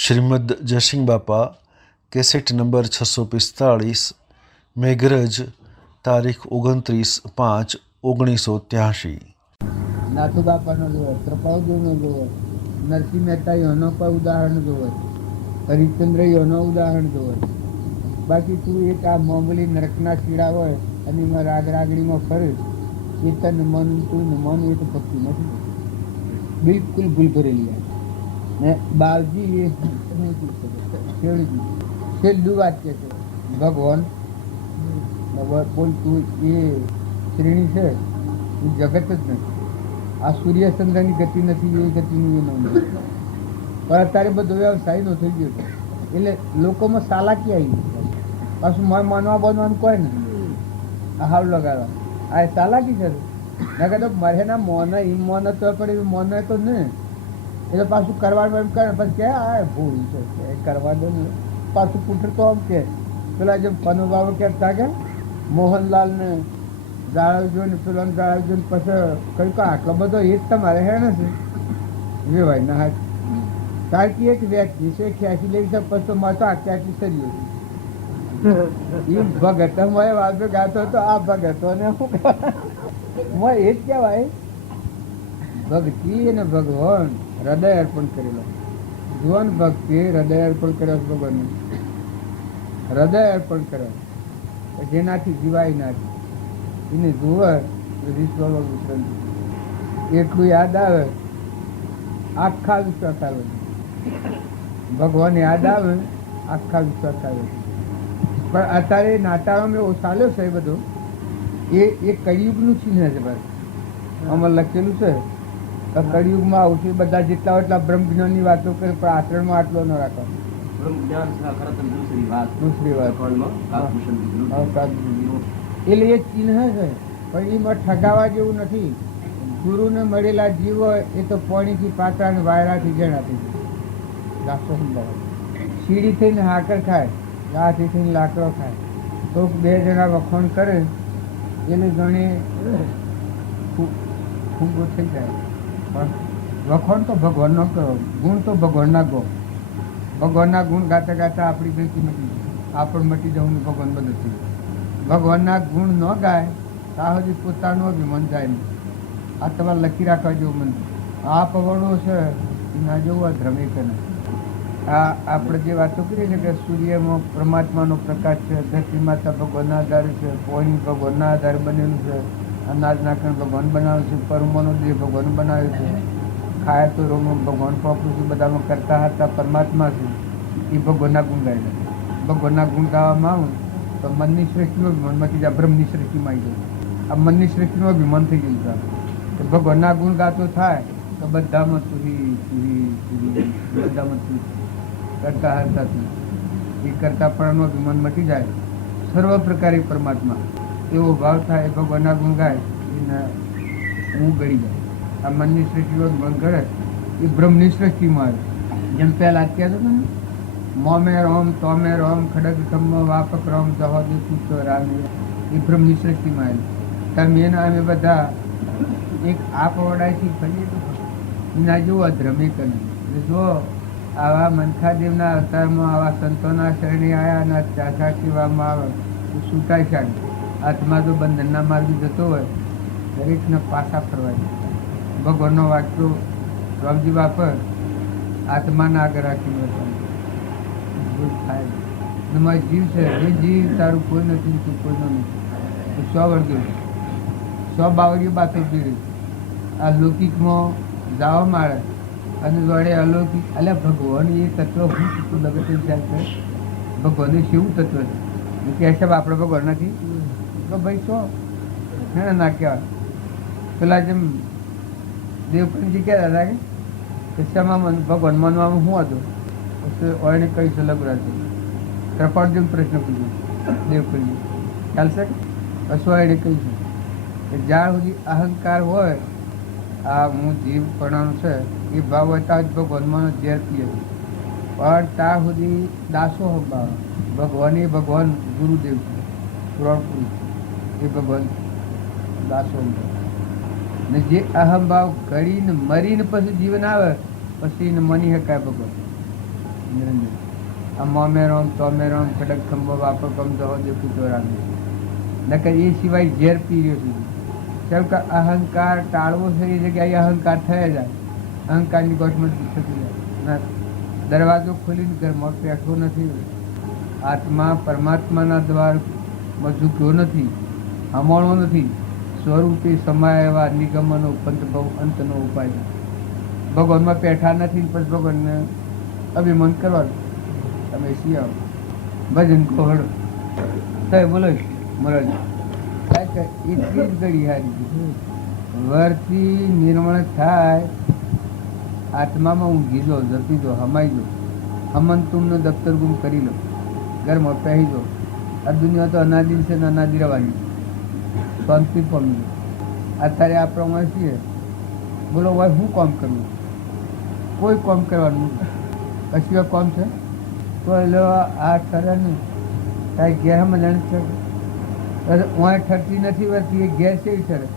શ્રીમદ જયસિંહ બાપા cassette number 645 Meghraj તારીખ 29/5/1983। નાથુ બાપાનો જોવો, કૃપાળુજીનો જોવો, નરસિંહ મહેતા એનો કોઈ ઉદાહરણ જોવો, હરિશ્ચંદ્ર એનો ઉદાહરણ જોવો. બાકી તું એક આ મામૂલી નરકના કીડા હોય અને એમાં રાગડીમાં ફરે એ તને મન તું મન એ તો ભક્તિ નથી, બિલકુલ ભૂલ કરેલી. ને બાવજી એ છેલ્લું વાક્ય છે ભગવાન બોલતું એ શ્રેણી છે એ જગત જ નથી. આ સૂર્યચંદ્રની ગતિ નથી, એ ગતિની એ નોંધ. પણ અત્યારે બધો વ્યવસાય નો થઈ ગયો છે એટલે લોકોમાં ચાલાકી આવી ગઈ. પાછું માનવા બનવાનું કોઈ ને હાવ લગાડવા આ ચાલાકી છે. ના કહેતો મારે ના મોન એમ મોન તો પણ એવું મોન તો ને એટલે પાછું કરવાનું એમ કરે પછી કે આ ભૂલ છે કરવા દો ને. પાછું પૂછે તો આમ કે પેલા જેમ પનુભાવ કહેતા કે મોહનલાલને જાળવજો ને પેલો જાળવજો ને પછી કહ્યું કે આટલો બધો એ જ તમારે હે નથી વેવાય ના હાથ તારકી એક વ્યક્તિ છે ખ્યાસી લેવી છે પછી તો મારે તો આટલી સરી હતી એ ભગત મેં વાંચો ગાતો હતો. આ ભગતો ને શું મેં એ જ કહેવાય ભક્તિ અને ભગવાન હૃદય અર્પણ કરેલો. જીવન ભક્તિ હૃદય અર્પણ કર્યો ભગવાન હૃદય અર્પણ કર્યો જેનાથી જીવાય ના એને જુએ એટલું યાદ આવે આખા વિશ્વાસ આવે. ભગવાન યાદ આવે આખા વિશ્વાસ આવે. પણ અત્યારે નાતાળામાં એવો ચાલ્યો છે એ બધો એ કળિયુગનું ચિહ્ન છે. બસ આમાં લખેલું છે કળિયુગમાં આવશે બધા જેટલા એટલા બ્રહ્મ જ્ઞાનની વાતો કરે પણ આચરણમાં આટલો ન રાખો. દૂસરી વાત એટલે એ ચિહ્ન છે પણ એમાં ઠગાવા જેવું નથી. ગુરુને મળેલા જીવ હોય એ તો પાણીથી પાત્રા અને વાયરાથી જણાતી રાસ્તો સંભાળે. સીડી થઈને હાકર ખાય, રાહથી થઈને લાકડો ખાય. તો બે જણા વખોણ કરે એને ગણે ફૂંગો થઈ જાય. પણ વખોણ તો ભગવાનનો કરો, ગુણ તો ભગવાનના ગો. ભગવાનના ગુણ ગાતા ગાતા આપણી ગતિ મટી જાય, આપણ મટી જવું ભગવાન બધું થઈ જાય. ભગવાનના ગુણ ન ગાય ત્યાં સુધી પોતાનું અભિમાન જાય નહીં. આ તમારે લખી રાખવા જેવું મન. આ પવડો છે એના જેવું ધ્રમે કે નહીં. આ આપણે જે વાતો કરીએ છીએ કે સૂર્યમાં પરમાત્માનો પ્રકાશ છે, ધરતી માતા ભગવાનના આધારે છે, પાણી ભગવાનના આધારે બનેલું છે, અનાજના કણ ભગવાન બનાવ્યું છે, પરમોનો દેહ ભગવાન બનાવ્યું છે, ખાય તો રોગમાં ભગવાન પાપું છે, બધામાં કરતા હતા પરમાત્મા છે. એ ભગવાનના ગુણ ગાયેલા. ભગવાનના ગુણ ગાવામાં આવું તો મનની સૃષ્ટિનો અભિમાન મટી જાય, બ્રહ્મની સૃષ્ટિમાં આવી જાય. આ મનની સૃષ્ટિનું અભિમાન થઈ ગયું છે. ભગવાનના ગુણ ગાતો થાય તો બધામાં બધામાં કરતા હતા એ કરતા પણ અભિમાન મટી જાય. સર્વ પ્રકારે પરમાત્મા એવો ભાવ થાય. ભગવાનના ગુણ ગાય એને હું ગળી જાય. આ મનની સૃષ્ટિનો ગુણ કરે એ બ્રહ્મની સૃષ્ટિમાં આવે. જેમ પહેલા કહેતો હતો ને મોમે રોમ તોમે રોમ ખડગ ધમ્મ વાપક રોમ જહોદ પુષ્પ રામ એ બ્રહ્મની સૃષ્ટિમાં આવે. તમે એના અમે બધા એક આ પવડાયથી ફરીએ તો એના જેવું અધ્રમે કરે. જો આવા મનખાદેવના અવતારમાં આવા સંતોના શરણે આવ્યા અને ચાચા કહેવામાં આવે તો છૂટાય છે. હાથમાં જો બંધનના માર્ગે જતો હોય દરેકને પાછા ફરવાય. ભગવાનનો વાક્યો રામજી બાપર આત્માના આગળ રાખીને થાય. તમારી જીવ છે એ જીવ તારું કોઈ નથી, તું કોઈનો નથી. 100 વર્ગે 100 બાવરીઓ બાતો પીડી આ લૌકિકમાં જવા મારે અને જોડે અલૌકિક. અલ્યા ભગવાન એ તત્વ હું લગત ખ્યાલ છે. ભગવાન એ શિવ તત્વ છે કે સાહેબ આપણે ભગવાન નથી તો ભાઈ શું હે ના કહેવાય. પેલા જેમ દેવકંજી કહેતા હતા કે શેમાં ભગવાન માનવામાં શું હતું એને કઈ છે લગરા છે. કૃપાળજીને પ્રશ્ન પૂછ્યો દેવકંજી ખ્યાલ છે કશું એને કઈ છે કે જ્યાં સુધી અહંકાર હોય આ હું જીવ પણ છે એ ભાવ હોય ત્યાં જ ભગવાનમાં ઝેર પીએ. પણ ત્યાં સુધી દાસો ભાવ ભગવાન એ ભગવાન ગુરુદેવ છે, પુરાણ પુરુષ એ ભગવાન દાસો ને જે અહમભાવ ઘડીને મરીને પછી જીવન આવે પછી એને મની શકાય ભગવાન. આ મોમેરોમ તોમેરોમ કડક ખંભો વાપર કમ દો જે કુતોરામ નકર એ સિવાય ઝેર પી રહ્યો છું. કેમ કે અહંકાર ટાળવો છે એ જગ્યાએ અહંકાર થઈ જાય, અહંકારની ગોઠમાં થતી જાય. દરવાજો ખોલીને ઘરમાં બેઠો નથી, આત્મા પરમાત્માના દ્વારમાં ઝૂક્યો નથી, હમણો નથી, સ્વરૂપે સમાય એવા નિગમનો પંથ બહુ અંતનો ઉપાય. ભગવાનમાં બેઠા નથી પછી ભગવાનને અભિમાન કરવાનું. તમે શિયાળો ભજન કોહળ થાય બોલો મરજ એટલી જ ઘડી હારી વરથી નિર્મળ થાય. આત્મામાં ઊંઘી દો, જપી દો, હમાઈ દો, હમન તુમનો દફતર ગુમ કરી લો, ઘરમાં પહેરી દો. આ દુનિયા તો અનાદિ છે ને અનાદિ રહેવાની, શાંતિ પામી દો. અત્યારે આ પ્રમાણે છીએ બોલો ભાઈ શું કામ કરવું? કોઈ કામ કરવાનું કશું કામ છે તો એટલે આ ઠરે નહીં કાંઈ ઘેર સમજણ છે ઓય ઠરતી નથી વળતી એ ઘેર છે ઠરે.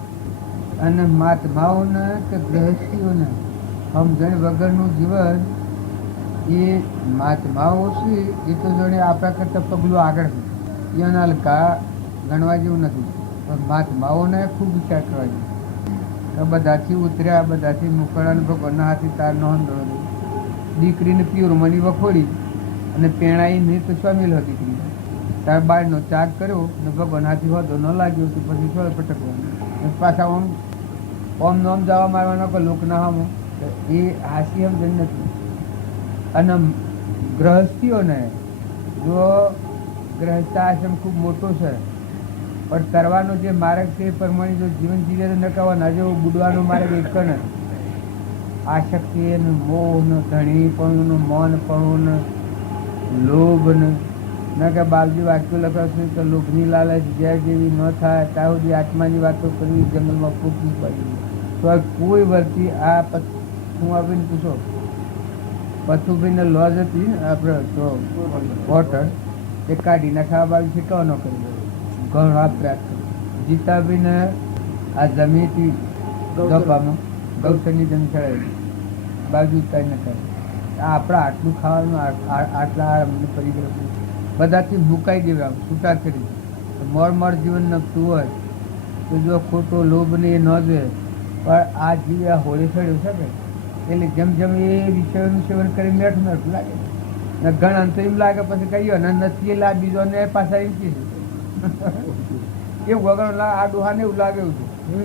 અને મહાત્માઓને કે ગૃહસ્થીઓને સમજણ વગરનું જીવન એ મહાત્માઓ છે એ તો જોડે આપણા કરતાં પગલું આગળ છે, એના કા ગણવા જેવું નથી. પણ મહાત્માઓને ખૂબ વિચાર કરવા જોઈએ. બધાથી ઉતર્યા, બધાથી મુકળાને ભગવાનના હાથી તાર નોંધ દીકરીને પ્યોર મળી વખોડી અને પેણાઈ નહીં તો સ્વામિલ હતી દીકરી. તાર બાળનો ત્યાગ કર્યો ને ભગવાન હાથી હોતો ન લાગ્યો તો પછી છોડ પટકવાનું પાછા ઓમ ઓમ નોમ જવા મારવાનો કે લોકના હામો એ હાસી સમજણ નથી. અને ગ્રહસ્થીઓને જો ગ્રહસ્થાશ્રમ ખૂબ મોટો છે પણ તરવાનો જે માર્ગ છે એ પ્રમાણે જો જીવન જીવે તો ન કહેવાના જેવો બુડવાનો માર્ગ એક ને આશક્તિ ને મોહ ને ધણીપણું ને મૌનપણું ને લોભ ને ન કે બાપજી વાક્યો લખાશે કે લોભની લાલચ ઝેર જેવી ન થાય ત્યાં સુધી આત્માની વાતો કરવી જંગલમાં ફૂંકવી પડી. તો કોઈ વર્તી આ હું આવીને પૂછો પથુભાઈને લોજ હતી આપણે તો વોટર એ કાઢી નાખવા બાજુ છેટો ન કરી ઘણો પ્રયાસ કર્યો. જીતાભાઈને આ જમીનથી ગપામાં ગૌસરની જમીન ચડાવી બાજુ ઉતારી ન કરે. આપણા આટલું ખાવાનું આટલા અમને પરિગ્રહ બધાથી મુકાઈ દેવા છૂટા કરી મોર જીવન નખતું હોય તો જો ખોટો લોભ ને એ ન જોઈએ. પણ આ જીવ આ હોળી ચડ્યો છે કે એટલે જેમ જેમ એ વિષયોનું સેવન કરી મેઠું મેઠું લાગે ને ઘણા તો એમ લાગે પછી કહીએ ને નથી લા બીજો ને પાછા એમ કીધું એવું વગર આ ડોહાને એવું લાગે છે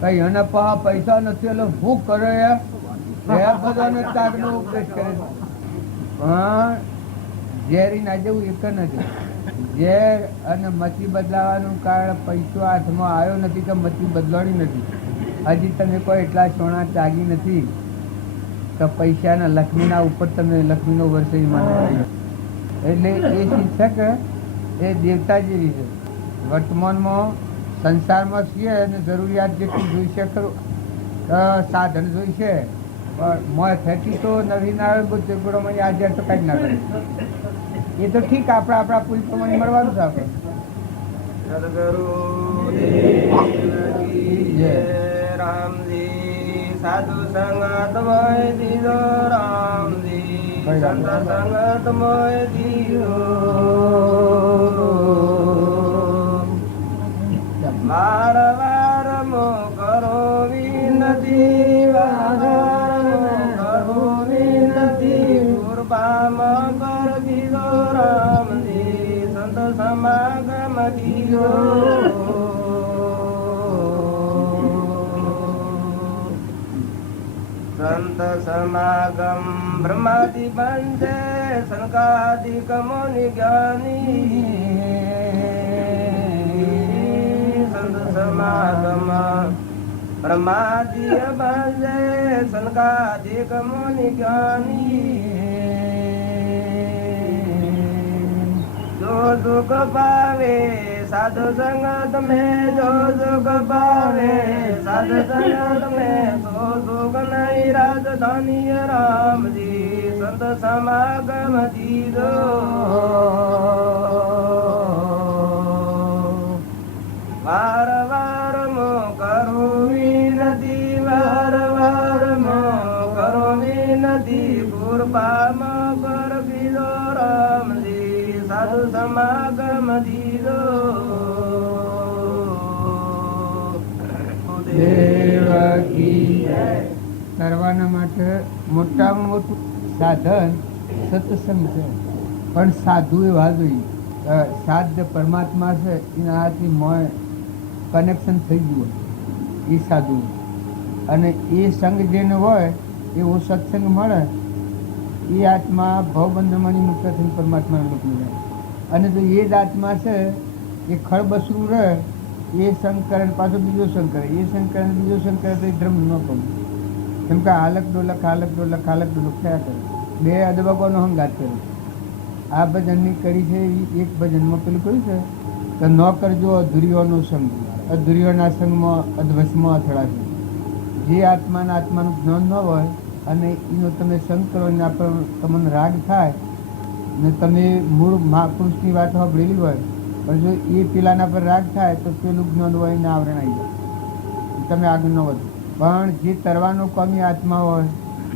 કઈ અને પૈસા નથી એટલે હું કરે બધાને તાગનો ઉપદેશ કરે છે. પણ ઝેરી ના જેવું એક નથી. ઝેર અને મતી બદલાવાનું કારણ પૈસો હાથમાં આવ્યો નથી કે મતી બદલાણી નથી. હજી તમે કોઈ એટલા સોના ચાગી નથી તો પૈસાના લક્ષ્મીના ઉપર તમે લક્ષ્મીનો વર્ષે માનો. એટલે એ શિક્ષક એ દેવતા જેવી છે. વર્તમાનમાં સંસારમાં છીએ અને જરૂરિયાત જેટલી જોઈશે ખરું સાધન જોઈશે પણ મોય થતી તો નવી નારાયણ બુદ્ધ ગુણોમાં આજે તો કાંઈ ના કરે. એ તો ઠીક આપણે આપણા પૂરી પ્રમાણે મળવાનું છે. આપણે રામજી સાધુ સંગત મોય દીધો, રામજી સંત સંગત મોય દીધો. વાર વાર મો કરો વિનતી, વાર કરો વિનતી, કૃપામાં કર દીધો, રામજી સંત સમાગમ દીધો. સંત સમાગમ બ્રહ્માદિ બંધે, સંકાદિક મુનિ જ્ઞાની. સંત સમાગમ બ્રહ્માદિ બંધે, સંકાદિક મુનિ જ્ઞાની. જો દુઃખ પાવે સાધુ સંગત में, जो दुख पावे साधु संगत में, तो दुख नहीं राजधानी राम जी संत समागम दीदो. वार वार मो करो विनती, वार वार मो करो विनती, कृपा मो कर दीदो राम સાધુ સમાગમ દીધો દેવકી કરવાના માટે મોટામાં મોટું સાધન સત્સંગ છે. પણ સાધુ એવા જોઈએ, સાધ પરમાત્મા છે એના હાથની મોય કનેક્શન થઈ ગયું એ સાધુ. અને એ સંગ જેને હોય એવો સત્સંગ મળે એ આત્મા ભવબંધમાંથી મુક્ત થઈને પરમાત્માના લોકમાં જાય. અને જો એ જ આત્મા છે એ ખળબસરું રહે, એ સંગ કરે ને પાછો બીજો સંગ કરે, એ સંગ કરે ને બીજો સંગ કરે તો એ ધર્મ ન પમે. કેમ કે હાલક ડોલક હાલક ડોલક હાલક ડોલક થયા કરે, બે અદબકોનો હંગાત કરે. આ ભજનની કડી છે એ એક ભજનમાં પેલું કહ્યું છે કે ન કરજો અધુરીઓનો સંગ, અધુરીઓના સંગમાં અધવશમાં અથડાશે. જે આત્માનું જ્ઞાન ન હોય અને એનો તમે સંગ કરો ને તમને રાગ થાય ને તમે મૂળ મહાપુરુષની વાત સાંભળેલી હોય પણ જો એ પેલાના પર રાગ થાય તો પેલું જ્ઞાન હોય એને આવરણ આવી જાય, તમે આગળ ન વધો. પણ જે તરવાનો કમી આત્મા હોય,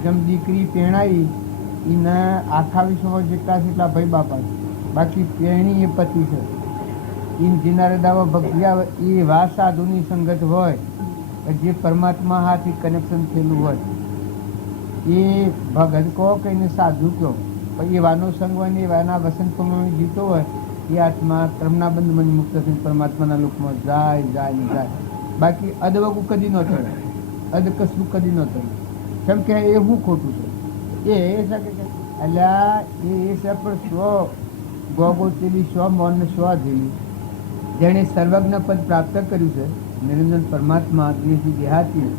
જેમ દીકરી પહેણાવી એને આખા વિશ્વમાં જેટલા જેટલા ભાઈ બાપા છે, બાકી પહેણી એ પતિ છે. એ જેના હૃદયમાં ભક્તિ આવે એ એવા સાધુની સંગત હોય જે પરમાત્મા હાથી કનેક્શન થયેલું હોય, એ ભગત કહો કે એને સાધુ કહો, પણ એવાનો સંગ હોય ને એવાના વસંત પંગમાં જીતો હોય એ આત્મા ક્રમના બંધમાં મુક્ત થઈને પરમાત્માના લોકમાં જાય જાય ને જાય. બાકી અદવકું કદી ન થયું, અદકસું કદી ન થયું. કેમ કે એ શું ખોટું છે એ શકે કે અલ્યા એ છે પણ સ્વ ગોગોતેલી સ્વ મૌન સ્વ ધીલી જેણે સર્વજ્ઞ પદ પ્રાપ્ત કર્યું છે નિરંજન પરમાત્મા દેશી દેહાતી,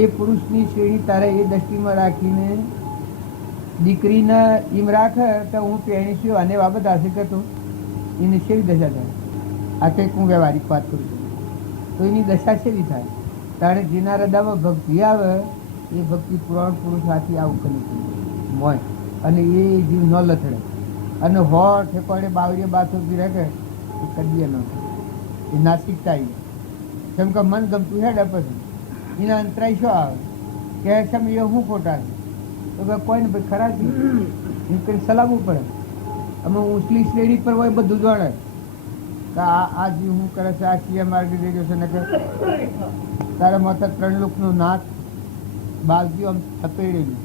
એ પુરુષની શ્રેણી તારે એ દ્રષ્ટિમાં રાખીને દીકરીને એમ રાખે તો હું પહેણી છું અને બાબત હાસિલ કરતો એની શેવી દશા થાય. આ કંઈક હું વ્યવહારિક વાત કરું છું તો એની દશા શેવી થાય. તારે જેના હૃદયમાં ભક્તિ આવે એ ભક્તિ પુરાણ પુરુષ હાથી આવું કરે મોય અને એ જીવ ન લથડે અને હો ઠેકોડે બાવરીએ બાથો બી રહે એ કદીએ ન એ નાસિકતા આવી. કેમ કે મન ગમતું હેડે પછી એના અંતરાય શું આવે કે સમ એ હું ખોટા છે તો ભાઈ કોઈને ભાઈ ખરા છે એમ કરીને સલામવું પડે. અમે ઉછલી શ્રેણી પર હોય બધું જોડે કે આ જીવ હું કરે છે, આ સિયા માર્ગે જઈ ગયો છે ને કે તારા માથા 3 લોકનું નાથ બાલજીઓ આમ થપેડેલું,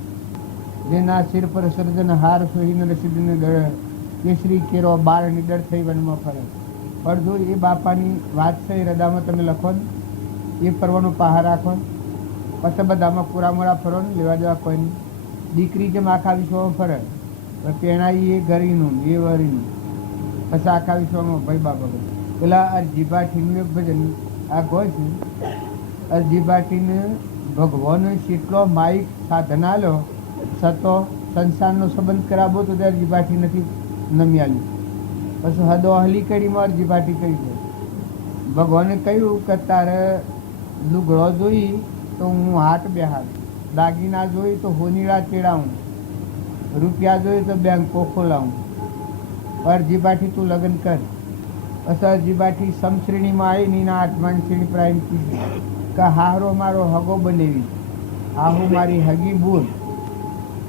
જેના શિર પર સર્જન હાર સોહીને રસીદને દળે કેસરી કેરો બાર નીડર થઈ વનમાં ફરે. પણ જો એ બાપાની વાત છે એ હૃદયમાં તમે લખો ને એ પરવાનો પહાર રાખો પછી બધામાં પૂરામોડા ફરો ને લેવા દેવા કોઈ નહીં. દીકરી જેમ આખા વિશ્વમાં ફરે પેણાઈ એ ઘરીનું એ વરીનું પછી આખા વિશ્વમાં ભાઈ બાપા પેલા અરજીભાટીનું એક ભજન આ ગો છે. અરજીભાટીને ભગવાન કેટલો માઇક સાધન આલ્યો સતો સંસારનો સંબંધ કરાવો તો ત્યારે અરજીભાટી નથી નમી આલ્યું. પછી હદો હલી કડીમાં અરજીભાટી કરી છે. ભગવાને કહ્યું કે તારે લુગડો જોઈ તો હું હાથ બેહાડ, દાગીના જોઈ તો હોનીડા ચેડાવું, રૂપિયા જોઈ તો બેંકો ખોલાવું, અરજીભાટી તું લગ્ન કર. પછી અરજીભાટી સમશ્રેણીમાં આવીને એના આઠમાની શ્રેણી પર આવીને કીધું કે હારો મારો હગો બનેવી, આહુ મારી હગી બૂર,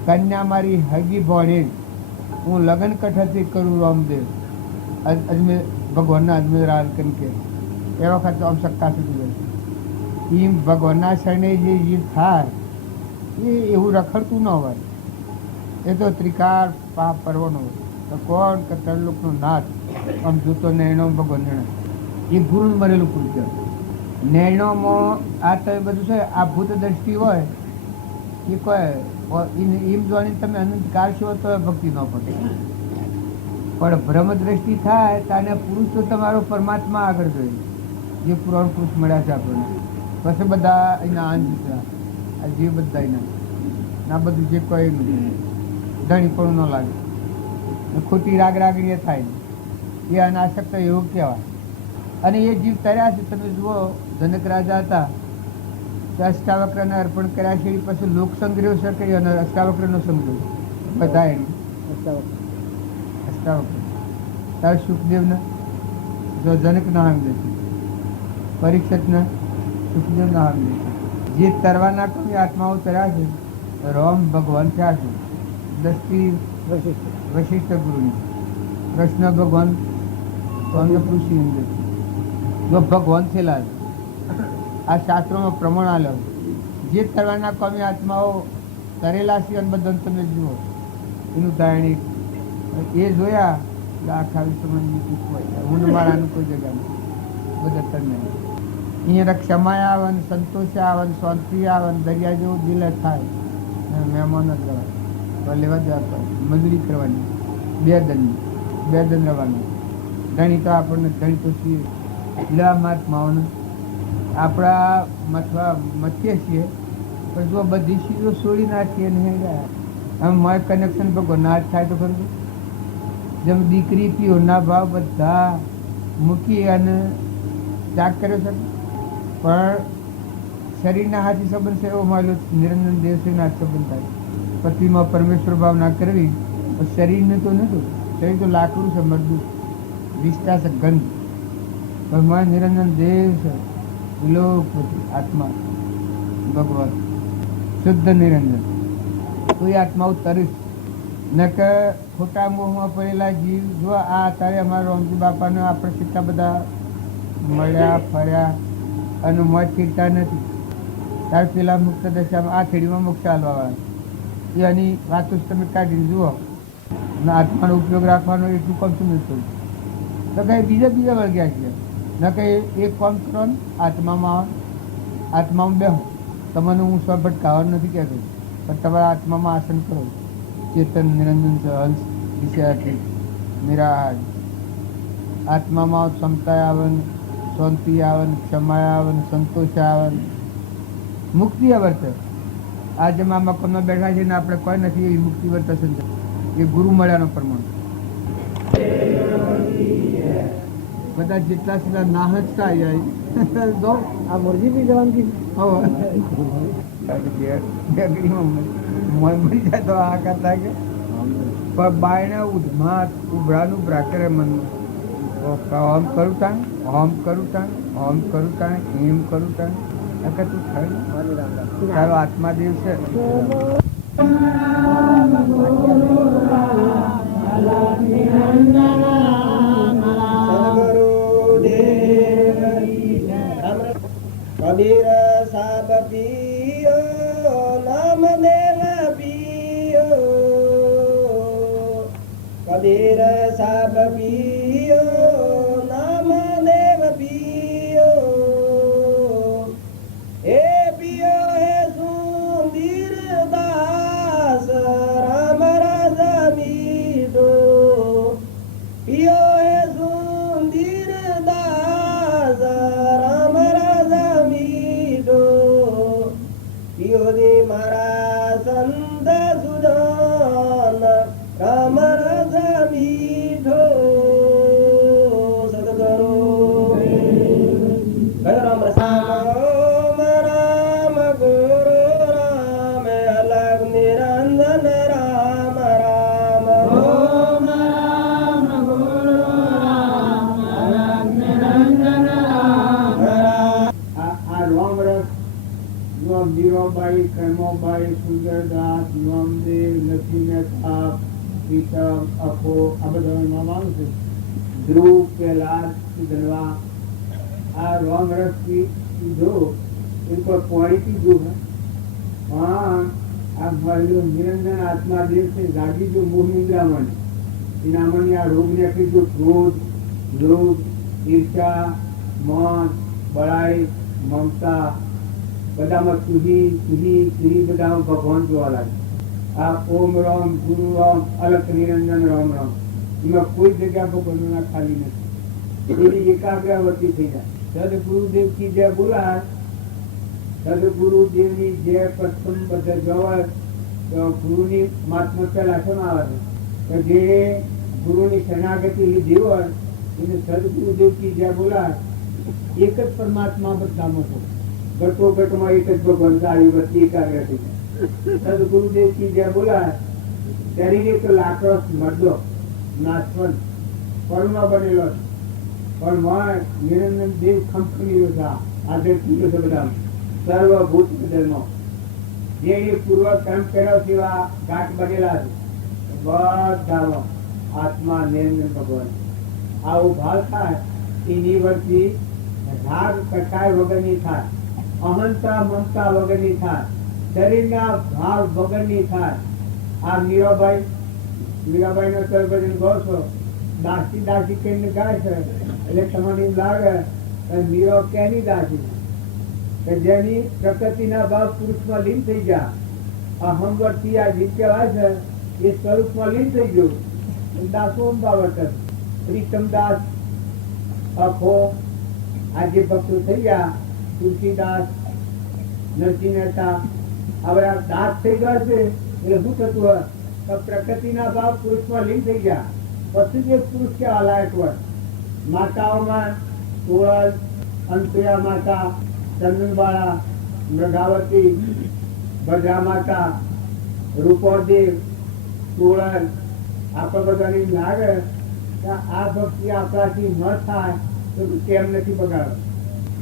કન્યા મારી હગી ભોળે, હું લગ્ન કઠથી કરું રામદેવ અજમેર ભગવાનના અજમેર હાલ કરીને કે એ વખત તો આમ સક્કા સુધી જાય એમ ભગવાનના શરણે જે જીવ થાય એ એવું રખડતું ન હોય, એ તો ત્રિકાર પાપ પરવાનો હોય. તો કોણ કે 3 લોકનો નાથ આમ જૂતો નેણો ભગવાન જણે એ ગુરુ મરેલું કૃત્ય નેણોમાં આ તો બધું છે. આ ભૂત દ્રષ્ટિ હોય એ કોઈ એમ જોઈને તમે અનંતકાળ છો તો ભક્તિ ન પડે. પણ બ્રહ્મ દ્રષ્ટિ થાય ત્યારે પુરુષ તો તમારો પરમાત્મા આગળ જોઈએ જે પુરાણ પુરુષ મળ્યા છે આપણને. પછી બધા એના આંજ જે બધા એના ના બધું જે કોઈ ધણી પણ ન લાગે, ખોટી રાગ રાગણીય થાય એ અનાસક્ત એવું કહેવાય. અને એ જીવ તર્યા છે. તમે જુઓ જનક રાજા હતા તો અષ્ટાવક્રને અર્પણ કર્યા છે પછી લોક સંગ્રહ છે કે અષ્ટાવક્રનો સંગ્રહ બધા એને અષ્ટાવક્ર તારે સુખદેવને જો જનક ના સાંભળે છે, પરીક્ષિતને સુખદેવ ના સાંભળે છે. જે તરવાના કવિ આત્માઓ તર્યા છે રામ ભગવાન થયા છે દ્રષ્ટિ વશિષ્ઠ ગુરુની કૃષ્ણ ભગવાન તો અમને પૂછી અંદર જો ભગવાન થયેલા આ શાસ્ત્રોમાં પ્રમાણ આલ્યો જે કરવાના કોમી આત્માઓ કરેલા છે અને બધા તમે જુઓ એનું ધારણી એ જોયા એટલે આખા વિશ્વમાં પૂછવાય હું મારાનું કોઈ જગ્યા નહીં બધા તમે અહીંયા ક્ષમા આવે ને સંતોષ આવે ને શાંતિ આવે ને દરિયા જેવું દિલ થાય મહેમાન જ રહેવાય તો લેવા જવા મજૂરી કરવાની બે દંડ રહેવાનું ધણી તો આપણને ધણી તો છીએ લેવા મહાત્માઓને આપણા મથીએ છીએ પણ જો બધી ચીજો છોડી નાખીએ ને આમ મારે કનેક્શન ભગવાન ના થાય તો ખરું જેમ દીકરી પીઓના ભાવ બધા મૂકી અને ત્યાગ કર્યો છે પણ શરીરના હાથી સંબંધ છે એવો મારેલો નિરંજન દેવશ્રીના હાથ સંબંધ થાય પતિમાં પરમેશ્વર ભાવ ના કરવી તો શરીરને તો નહોતું શરીર તો લાકડું છે મરદું વિષ્ટા છે ગંધ પણ મારે નિરંજન દેવ છે વિલોકપતિ આત્મા ભગવાન શુદ્ધ નિરંજન કોઈ આત્માઓ તરીશ ન કે ખોટા મોહમાં પડેલા જીવ જો આ અત્યારે અમારા રોમજી બાપાને આપણે કેટલા બધા મળ્યા ફર્યા અને મોજ કીધતા નથી ત્યારે પેલા મુક્ત દશામાં આ થેડીમાં મુક્ત હાલવાવાળા એ એની વાતો તમે કાઢીને જુઓ અને આત્માનો ઉપયોગ રાખવાનો એટલું કામ શું નથી તો કંઈ બીજા વળગ્યા છે ન કંઈ એક કામ કરો ને આત્મામાં બેહો તમને હું સ્વ ભટકાવવાનું નથી કહેતો પણ તમારા આત્મામાં આસન કરો ચેતન નિરંજન હંસ વિષયાથી નિરાહાર આત્મામાં ક્ષમતા આવે ને શાંતિ આવે ને ક્ષમા આવે ને સંતોષ આવે ને મુક્તિ વર્તે આજે મામા કોનમાં બેઠા છે ને આપણે કોઈ નથી એવી મુક્તિ વર્તશે એ ગુરુ મળ્યાનો પ્રમાણ બધા જેટલા સીધા નાહજતા આવી દો આ મોરજી બી જવાનું મળી જાય તો આ કરતા કે પણ બાયણે ઉધમાત ઉભરાનું બ્રાકરે મનમાં ઓમ કરું તાણ ઓમ કરું તાણ ઓમ કરું તાણ એમ કરું તાણ કે તું થાય તારો આત્મા દેવ છે કબીર સાબ પીઓ નામ દેવ પીઓ કબીર સાબ પીઓ નામ દેવ પીઓ હે પીઓ હે સુંદીર દાસ રામ રાજા મીઠો પીઓ હે સુંદીર દાસ રામ રાજા મીઠો પીઓ દે મારા સંત સુજાન રામ રાજા મીઠો સદગુરુ રામ રામ રામ ગુરુ રામ અલગ નિરંજન રામ રામ ઓમ રામ ગુરુ રામ અલગ નિરંજન રામ આ રોમરસ નોમ દીવાબાઈ કર્મોબાઈ સુંદરદાસ નોમદેવ લક્ષ્મી મહેતા પીતમ અખો આ બધા નામ આવે છે ધ્રુવ कैलाश धनवा આ રોમરસ की जो इनको क्वालिटी जो है वहाँ आप जो निरंजन आत्मा देव से गाड़ी जो मोह निद्रा मन इनामन या रोग ने की जो क्रोध लोभ ईर्षा मान बड़ाई ममता बदाम सुही बदाम भगवान जो अलग आप ओम राम गुरु राम अलग निरंजन राम राम इनमें कोई जगह भगवान खाली नहीं एकाग्रवती थी जाए सदगुरुदेव की जय बोला सदगुरुदेव ની જય પ્રથમ બધા જવાય તો ગુરુની મહાત્મા પહેલા શું આવે છે કે જે ગુરુની શરણાગતિ લીધી હોય એને સદગુરુદેવ की જય બોલા એક જ પરમાત્મા બધામાં છે ઘટો ઘટમાં એક જ ભગવાન સારી વચ્ચે એકાગ્રતિ સદગુરુદેવ की જય બોલા શરીર એક લાકડો મરદો નાશવંત પરમા બનેલો પણ નિરંજન દેવ ખંખની હતા આદર કીધો છે બધા સર્વભૂત ધર્મ જે પૂર્વ કર્મ કર્યો તેવા ઘાટ બનેલા છે બધામાં આત્મા નિરંજન ભગવાન. આવો ભાવ થાય એ નિવૃત્તિ રાગ કટાય વગરની થાય, અહંતા મમતા વગરની થાય, શરીરના ભાવ વગરની થાય. આ મીરાબાઈ નો તરબજન ગો છો, દાસી દાસી કહીને ગાય છે એટલે તમને એમ લાગે કે મીરો કેની દાસી કે જેની પ્રકૃતિના ભાવ પુરુષમાં લીન થઈ ગયા. અહંવર્તી આ જીવ કહેવાય છે એ સ્વરૂપમાં લીન થઈ ગયું. દાસો અંબાવર્તન પ્રીતમદાસ અખો આ જે ભક્તો થઈ ગયા, તુલસીદાસ, નરસિંહ મહેતા, આ બધા દાસ થઈ ગયા છે. એટલે શું થતું હોય તો પ્રકૃતિના ભાવ પુરુષમાં લીન થઈ ગયા. પછી જે પુરુષ કેવા લાયક હોય. માતાઓમાં સોળલ, અંતયા માતા, ચંદનબાળા, મૃગાવતી, ભદ્રા માતા, રૂપોદેવ, સોળલ, આપણે બધાની લાગે કે આ ભક્તિ આપણાથી ન થાય તો કેમ નથી બગાડો.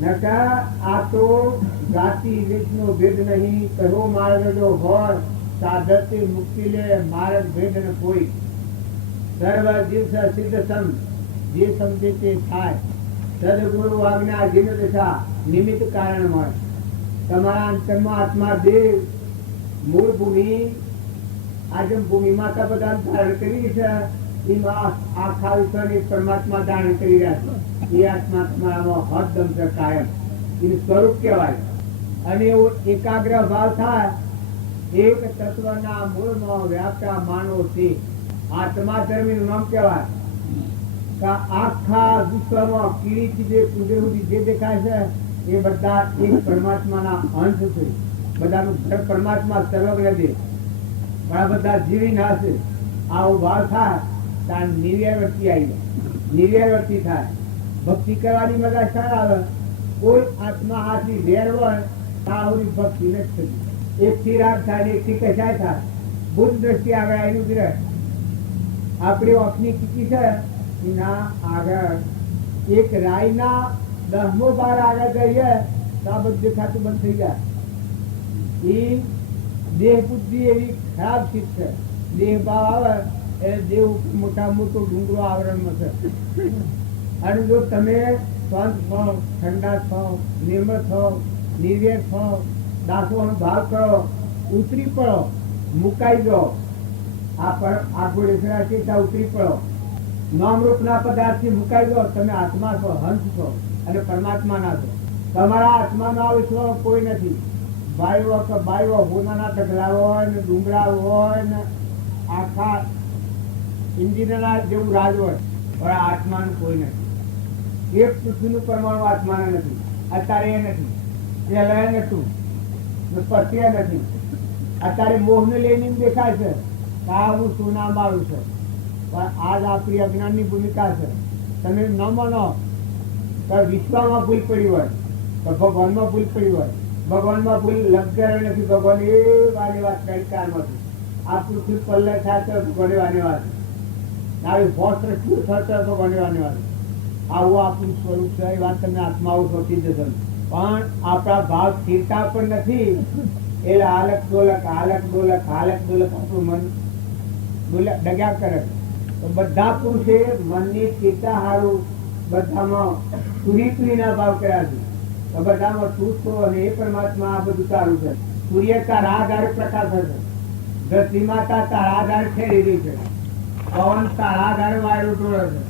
નકા આ તો જાતિ રીતનો ભેદ નહીં, કહો માર્ગ જો હોય સાધતી મુક્તિ લે માર્ગ ભેદ ન કોઈ. સર્વ દિવસ સિદ્ધ સમ જે સમજે તે થાય. સદગુરુ આજ્ઞા જીન દશા નિમિત્ત કારણ હોય. તમારા અંતરમાં આત્મા દેવ મૂળ ભૂમિ આજમ ભૂમિ માતા બધા ધારણ કરી છે. એમાં આખા વિશ્વની પરમાત્મા ધારણ કરી રહ્યા છે. એ આત્મા તમારામાં હદદમ છે કાયમ. એનું સ્વરૂપ કહેવાય. અને એવો એકાગ્ર ભાવ થાય, એક તત્વના મૂળમાં વ્યાપતા માનો છે. આત્મા ધર્મીનું નામ કહેવાય. આખા વિશ્વમાં કીડીથી જે કુદરતી જે દેખાય છે એ બધા એક પરમાત્માના અંશ છે. બધાનું ઘર પરમાત્મા સર્વજ્ઞ છે. ઘણા બધા જીવી ના છે. આવો ભાવ થાય ત્યાં નિર્વ્યવર્તી આવી જાય. નિર્વ્યવર્તી થાય. ભક્તિ કરવાની મજા સારા આવે. કોઈ આત્મા હાથની વેર હોય તાવરી ભક્તિ નથી થતી. એકથી રાગ થાય ને એકથી કશાય થાય. બુદ્ધ દ્રષ્ટિ આવે એનું ગ્રહ આપણી ઓખની કીકી છે એના આગળ એક રાયના 10મો બાર આગળ જઈએ તો આ બધું દેખાતું બંધ થઈ જાય. એ દેહ બુદ્ધિ એવી ખરાબ ચીજ છે. દેહ ભાવ આવે એ દેહ મોટા મોટો ડુંગરો આવરણમાં છે. અને જો તમે શાંત થો, ઠંડા થો, નિર્મળ થો, નિર્વેર થો, દાસોનો ભાવ કરો, ઉતરી પડો, મુકાઈ દો. આ ગોળેશ્વરા ઉતરી પડો. નામરૂપના પદાર્થથી મુકાઈ દો. તમે આત્મા છો, હંસ છો અને પરમાત્મા ના છો. તમારા આત્માનો આ વિશ્વ કોઈ નથી. બાયો હોનાના ઢગલા હોય ને ડુંગરા હોય ને આખા ઇન્જિનના જેવું રાજ હોય, પણ આત્માનું કોઈ નથી. એક પૃથ્વીનું પરમાણુ આત્માના નથી. અત્યારે એ નથી, પહેલા નતું, પછી નથી. અત્યારે મોહને લઈને દેખાય છે કે આ હું સોના મારું છે. પણ આજ આપણી અજ્ઞાનની ભૂમિકા છે. તમે ન માનો તો વિશ્વમાં ભૂલ પડી હોય, તો ભગવાનમાં ભૂલ પડી હોય. ભગવાનમાં ભૂલ લગર નથી. ભગવાન એ વાની વાત કઈ કારમાંથી આ પૃથ્વી પલ્લે થાય તો ભગવાને વાની વાત આવી હોશ રખ્યું થશે તો ભગવાને વાની વાત. આવું આપણું સ્વરૂપ છે. એ વાત તમે આત્માઓ સોચી જશો. પણ આપણા ભાવ સ્થિરતા પણ નથી. એટલે હાલક ડોલક આપણું મન ડગ્યા કરે. તો બધા પુરુષે મનની સ્થિરતા હારું બધામાં સૂર્યના ભાવ કર્યા છે. તો બધામાં તું છો અને એ પરમાત્મા આ બધું તારું છે. સૂર્ય તારા આધારે પ્રકાશ છે. ધરતી માતા તારા આધારે ખેડી રહી છે. પવન તારા આધારે વાયુ ટોળે છે.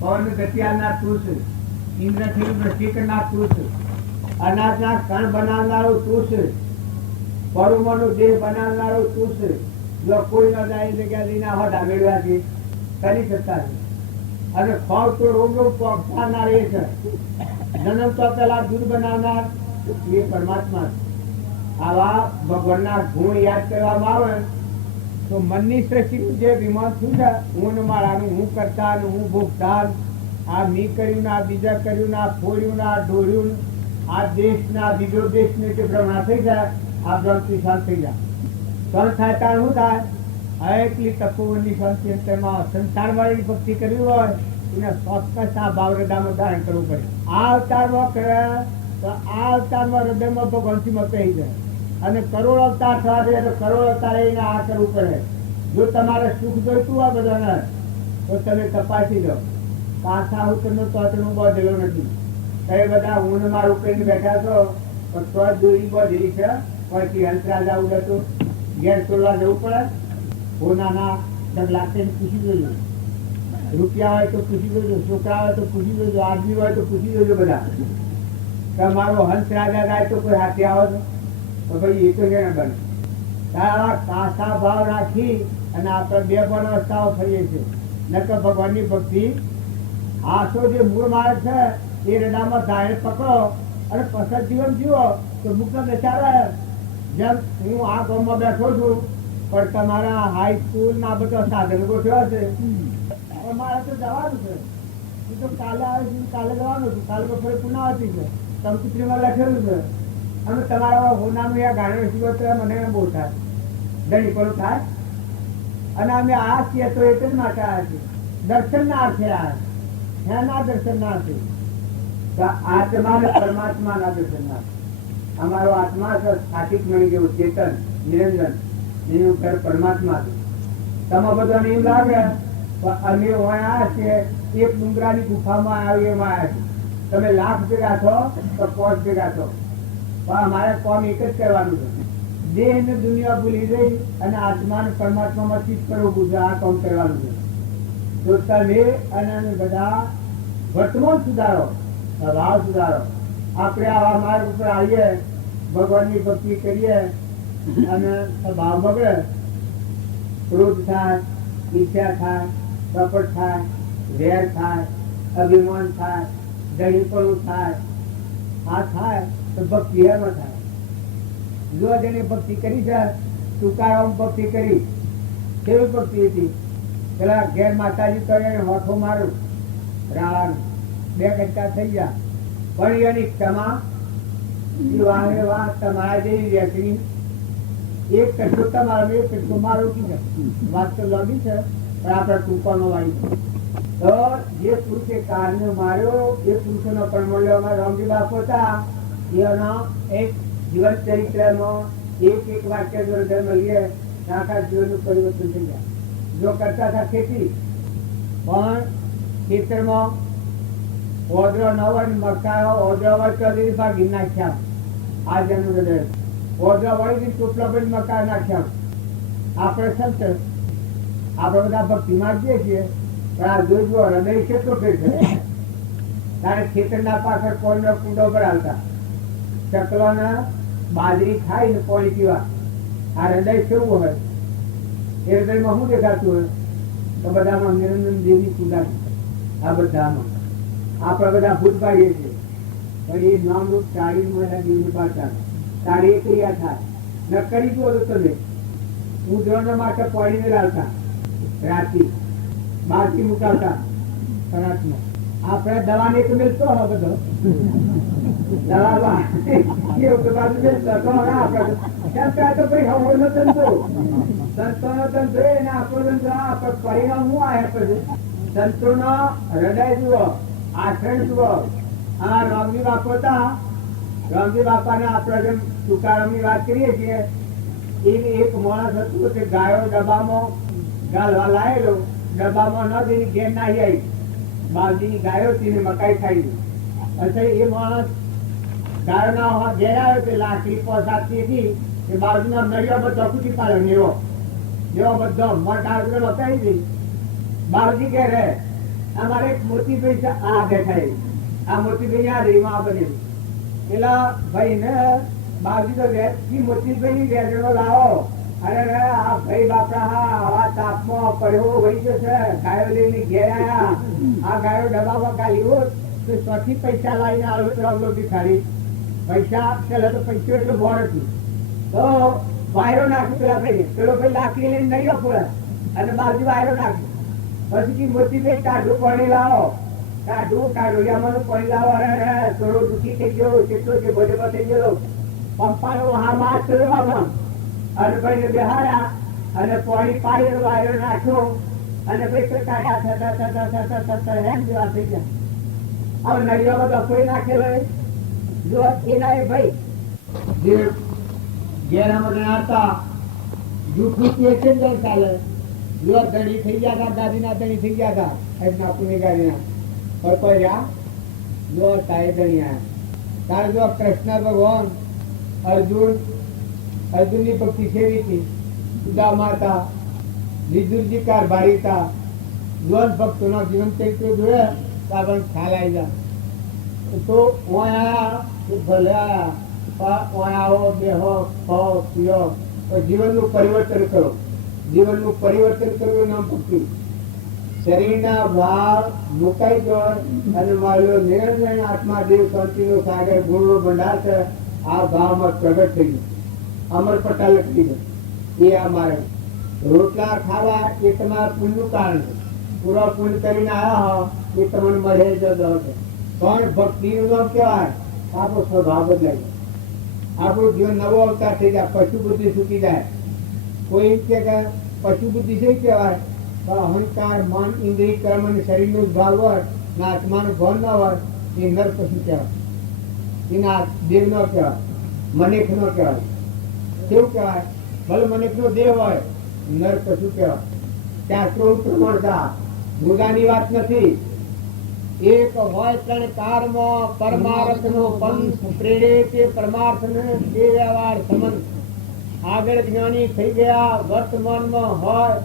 પવન ગતિ આવનાર તું છે. ઇન્દ્રથી વૃષ્ટિ કરનાર તું છે. અનાજના કણ બનાવનારો તું છે. પરુમનો દેહ બનાવનારો તું છે. જો કોઈ ન જાય જગ્યા લઈને હોટા મેળવ્યા છે કરી શકતા છે. અને ફળ તો રોગો પહોંચાડનાર એ છે. જન્મ તો પેલા દૂધ બનાવનાર એ પરમાત્મા છે. આવા ભગવાનના ગુણ યાદ કરવામાં આવે તો મનની સૃષ્ટિનું જે વિમાન થયું છે, હું ને મારાનું, હું કરતા ને હું ભોગતા, આ મી કર્યું ને આ બીજા કર્યું ને આ ફોડ્યું ને આ ઢોળ્યું, આ દેશ ને આ બીજો દેશ ને જે ભ્રમણા થઈ જાય, આ ભ્રમથી શાંત થઈ જાય. શાંત થાય ત્યારે શું થાય? એટલી તપોવનની શાંતિ અંતરમાં સંસાર વાળી ભક્તિ કરવી હોય એને ચોક્કસ આ ભાવ હૃદયમાં ધારણ કરવું પડે. આ અવતારમાં કરે તો આ અવતારમાં હૃદયમાં ભગવાનથી મપાઈ જાય. અને કરોડ અવતાર થવા દે તો કરોડ અવતાર એને આ કરવું પડે. જો તમારે સુખ જોઈતું હોય બધાને તો તમે તપાસી લો. કાસા ઉતરનું તોતનું બધેલું નથી. તમે બધા ઊંડ મારું કરીને બેઠા છો તો તો દોરી બધેલી છે. પછી હંસરા જવું હતું, ઘેર ચોલા જવું પડે. હોનાના ડગલા તેને પૂછી જોજો. રૂપિયા હોય તો પૂછી જોજો, છોકરા હોય તો પૂછી જોજો, આદમી હોય તો પૂછી જોજો. બધા તમારો હંસ રાજા જાય તો કોઈ હાથે આવે તો ભાઈ એ તો છે ને બને. કાસા ભાવ રાખી અને આપણે બે પણ રસ્તાઓ ફરીએ છીએ. નકર ભગવાનની ભક્તિ આસો જે મૂળ માર્ગ છે એ રડામાં ધારે પકડો અને પસંદ જીવન જીવો તો મુક્ત બેચારે. જેમ હું આ ગામમાં બેઠો છું પણ તમારા હાઈસ્કૂલ ના બધા સાધન ગોઠવ્યા છે. મારે તો જવાનું છે. હું તો કાલે આવે છે, કાલે જવાનું છું. કાલે બપોરે પુનાવતી છે, કંકુત્રીમાં લખેલું છે. અને તમારા હોનાનું યા ગાણો શિવત્ર મને બહુ થાય, દણી પણ થાય. અને અમે આ છીએ તો એક જ માટે આવ્યા છીએ, દર્શનના અર્થે આવ્યા. એના દર્શનના અર્થે આત્મા ને પરમાત્માના દર્શનના. અમારો આત્મા છે સ્થાપિત મળી ગયું, ચેતન નિરંજન, એનું ઘર પરમાત્મા છે. તમે બધા એમ લાગે અમે આવ્યા છીએ એક ડુંગરાની ગુફામાં આવી એમાં આવ્યા છીએ. તમે લાખ ભેગા છો તો કોષ ભેગા છો, પણ અમારે કોમ એક જ કરવાનું છે. દેહ ને દુનિયા ભૂલી ગઈ અને આત્મા ને પરમાત્મામાં ચિત્ત કરવું છે. આ કામ કરવાનું છે. તો તમે અને અમે બધા વર્તમાન સુધારો, ભાવ સુધારો. આપણે આવા માર્ગ ઉપર આવીએ, ભગવાનની ભક્તિ કરીએ અને ભાવ બગડે, ક્રોધ થાય, ઈચ્છા થાય, કપટ થાય, વેર થાય, અભિમાન થાય, દણીપણું થાય. આ થાય તો ભક્તિ એમાં થાય. જો જેને ભક્તિ કરી છે, તુકારામ ભક્તિ કરી, કેવી ભક્તિ હતી? પેલા ઘેર માતાજી તો હોઠો મારું રાણ 2 ઘંટા થઈ ગયા, પણ એની ક્ષમા વાહે વાહ તમારા જેવી વ્યક્તિ એક કશો તમારો એક કશો મારો કી વાત તો લાગી છે, પણ આપણે ટૂંકાનો વાળી. તો જે પુરુષે કારને માર્યો એ પુરુષોનો પણ મળ્યો. અમારા રામજી બાપુ હતા, એનો એક જીવન ચરિત્રમાં એક વાક્ય જો મળીએ આખા જીવનનું પરિવર્તન થઈ જાય. જો કરતા હતા ખેતી, પણ ખેતરમાં ઓદરો ન હોય, મકાઈ ઓદરો હોય તો ભાગી નાખ્યા. આ જેનું હૃદય ઓદરો વળી ટોપલા બધી મકાઈ નાખ્યા. આપણે સંત આપણે બધા ભક્તિ માંગીએ છીએ, પણ આ જોજો હૃદય કેટલો ફેર છે. તારે ખેતરના પાછળ કોઈનો કુંડો પર આવતા ચકલાના બાજરી ખાઈ ને પાણી પીવા. આ હૃદય કેવું હોય? એ હૃદયમાં શું દેખાતું હોય? તો બધામાં નિરંજન દેવની પૂજા. આ બધામાં આપણે બધા ભૂત પાડીએ છીએ, પણ એ નામરૂપ ચાળી મળ્યા દેવની પાડતા તારી એ ક્રિયા થાય. ન કરી જુઓ તો તમે ઉધરણ માટે પાડીને લાવતા, રાતી બાકી મુકાવતા કરાટમાં. આપણે દવા ને એક મિલતો હોય બધો દવા પરિણામ શું આવ્યા પછી સંતો નો હૃદય જુઓ, આચરણ જુઓ. આ રામજી બાપુ હતા, રામજી બાપા ને આપણે જેમ તુકારામ ની વાત કરીએ છીએ, એને એક માણસ હતું કે ગાયો ડબ્બામાં ગાલવા લાયેલો, ડબ્બામાં ન જઈને ઘેર નાહી આવી. બાવજી ની ગાયો હતી ને મકાઈ ખાઈ ગઈ. અચ્છા, એ માણસ ગાયો ના ઘેર આવ્યો કે લાકડી પહોંચાડતી હતી કે બાવજી ના નળિયો બધો કૂટી પાડ્યો, નેવો જેવો બધો મોટા બતાવી ગઈ. બાવજી કે રે અમારે એક મોતીભાઈ આ દેખાય, આ મોતીભાઈ હાજરીમાં આ બનેલી. પેલા ભાઈ ને બાવજી તો મોતીભાઈ ની વેચણો લાવો. અરે આ ભાઈ બાપરા આવા તાપમાં પડ્યો વહી જશે, ગાયો લઈને ઘેર આયા. આ ગાયો ડબ્બામાં કાઢ્યો તો સૌથી પૈસા લાવીને આવ્યો ભિખારી. પૈસા પેલા તો પૈસો એટલો ભોળ હતું તો વાયરો નાખ્યો પેલા ભાઈ. પેલો ભાઈ લાકડી લઈને નહીં પડે અને બાજુ વાયરો નાખ્યો. પછી મોતીભાઈ કાઢું પાણી લાવો, કાઢું કાઢોડિયામાં પાણી લાવો. અરે થોડો દુઃખી થઈ ગયો, કેટલો છે ભોજન થઈ ગયો. પંપાનો હા માસ કરવામાં અને ભાઈ બેહાડ્યા અને પાણી પાડી વાયરો નાખ્યો અને ભાઈ કાઢ્યા થતા હેમ જેવા થઈ ગયા. હવે નળિયામાં દફોઈ નાખેલો જો એના એ ભાઈ જે ઘેરામાં હતા જૂઠું કે છે ચાલે જો ધણી થઈ ગયા હતા, દાદીના ધણી થઈ ગયા હતા, એમના પુનેગારીના પર કોઈ રહ્યા જો તારે ધણી આયા તારે જો કૃષ્ણ ભગવાન અર્જુનની ભક્તિ સેવી હતી, સુદામા હતા, વિદુરજી કારભારી હતા, જોન ભક્તોના જીવન ચરિત્ર જોયા તો આપણને ખ્યાલ આવી જાય. તો ભલે આવો બેહો ખાઓ પીઓ, જીવનનું પરિવર્તન કરો. જીવનનું પરિવર્તન કરવું નામ ભક્તિ. શરીરના ભાવ મુકાઈ ગયો અને મારો નિરંજન આત્મા દેવ શાંતિનો સાગર ગુણનો ભંડાર છે. આ ભાવમાં પ્રગટ થઈ ગયો, અમર પટા લખી ગયો. એ આ મારે રોટલા ખાવા એ તમારા પુણ્યનું કારણ છે. પૂરા પુણ્ય કરીને આવ્યા હો એ તમને મળે જતો છે. પણ ભક્તિનું નામ કહેવાય આપણો સ્વભાવ બદલાય, આપણું જીવન નવો અવતાર થઈ જાય, પશુ બુદ્ધિ છૂટી જાય. કોઈ કે પશુ બુદ્ધિ શું કહેવાય? અહંકાર, મન, ઇન્દ્રિય, કર્મ અને શરીરનો જ ભાવ હોય ને આત્માનું ભાન ન હોય એ નર પશુ કહેવાય. એના દેવ નો કહેવાય, મનેખ નો કહેવાય. કેવું કહેવાય? ભલે મનેખ નો દેહ હોય, નર પશુ કહેવાય. શાસ્ત્રો પ્રમાણતા મુદાની વાત નથી. એક હોય ત્રણ કારમાં પરમાર્થ નો પંથ પ્રેરે તે પરમાર્થ ને તે વ્યવહાર સંબંધ. આગળ જ્ઞાની થઈ ગયા, વર્તમાનમાં હોય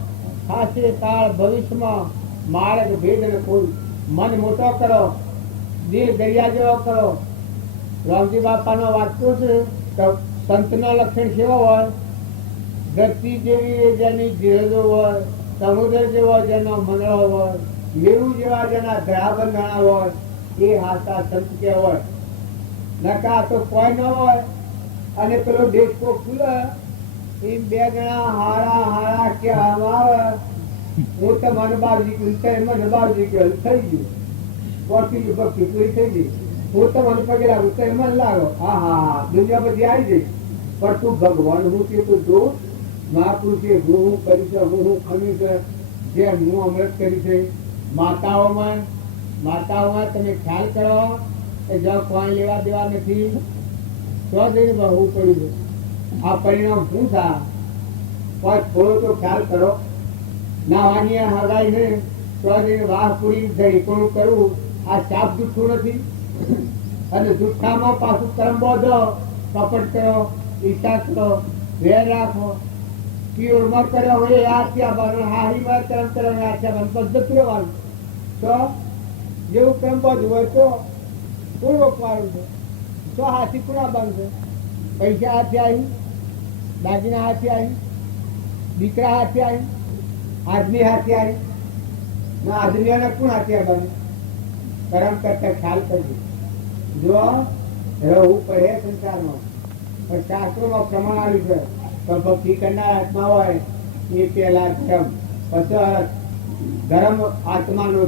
ખાસે કાળ ભવિષ્યમાં માર્ગ ભેદ ને કોઈ. મન મોટો કરો, દિલ દરિયા જેવો કરો. રામજી બાપાનો વાંચતો છે તો સંતના લક્ષણ કેવા હોય? ધરતી જેવી જેની ધીરજો હોય, સમુદ્ર જેવો જેનો મંડળો હોય, મેરુ જેવા જેના ધરાબંધણા હોય, એ હાથા સંત કે હોય. નકા તો કોઈ ન હોય અને પેલો દેશ કો ખુલે એ બે જણા હારા હારા કહેવામાં આવે. હું તો મને બાર નીકળ્યું, મને બાર નીકળ્યું, થઈ ગયું. પોતી ભક્તિ પૂરી થઈ ગઈ. હું તો મને પગે લાગુ તો મને લાગો હા હા દુનિયા બધી આવી ગઈ. પણ તું ભગવાન હું કે તું જો મહાપુરુષે હું કર્યું છે, હું ખમ્યું છે, જે હું અમૃત કર્યું છે. માતાઓમાં તમે ખ્યાલ કરો કે જો કોઈ લેવા દેવા નથી તો જઈને બહુ પડ્યું છે. આ પરિણામ શું થાય? કોઈ થોડો તો ખ્યાલ કરો. નાવાની હગાઈ ને તો જઈને વાહ પૂરી ધડીકોણું કરવું આ સાપ જુઠ્ઠું નથી. અને જુઠ્ઠામાં પાછું કર્મ બોધો, કપટ કરો, ઈચ્છા કરો, વેર રાખો. પીઓરમાં કર્યો હોય આત્યા બનો, હારીમાં કર્મ કરો આત્યા બનો, પદ્ધતિ રહેવાનું. તો જેવું કર્મ બધું હોય તો પૂર્વક વાળું છે તો હાથી પૂરા બનશે. પૈસા હાથે આવી, દાગીના હાથે આવી, દીકરા હાથે આવી, આદમી હાથે આવી ના આદમીઓને કોણ હાથે બને? કર્મ કરતા ખ્યાલ કરજો. જો રહેવું પડે સંસારમાં, પણ શાસ્ત્રોમાં પ્રમાણ આવ્યું છે તો ભક્તિ કરનાર આત્મા હોય એ પેલા ધર્મ, પછી ધર્મ આત્માનો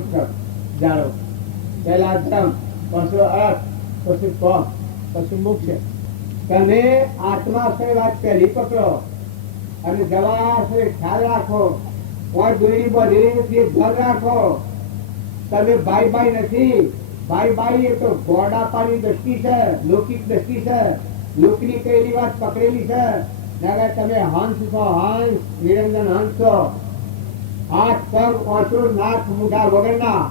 જાળો. પેલા ધર્મ, પછી અર્થ, પછી કોમ, પછી મોક્ષ. તમે આત્મા છે વાત પહેલી પકડો અને દવા છે ખ્યાલ રાખો. કોઈ દોરી બધી નથી, ઘર રાખો. તમે ભાઈ ભાઈ નથી. ભાઈ ભાઈ એ તો ગોડાપાની દ્રષ્ટિ છે, લૌકિક દ્રષ્ટિ છે. લોકની કહેલી વાત પકડેલી છે. તમે હંસ છો, હંસ નિરંજન હંસ છો. હાથ પગ ઓછો નાક મુઠા વગરના,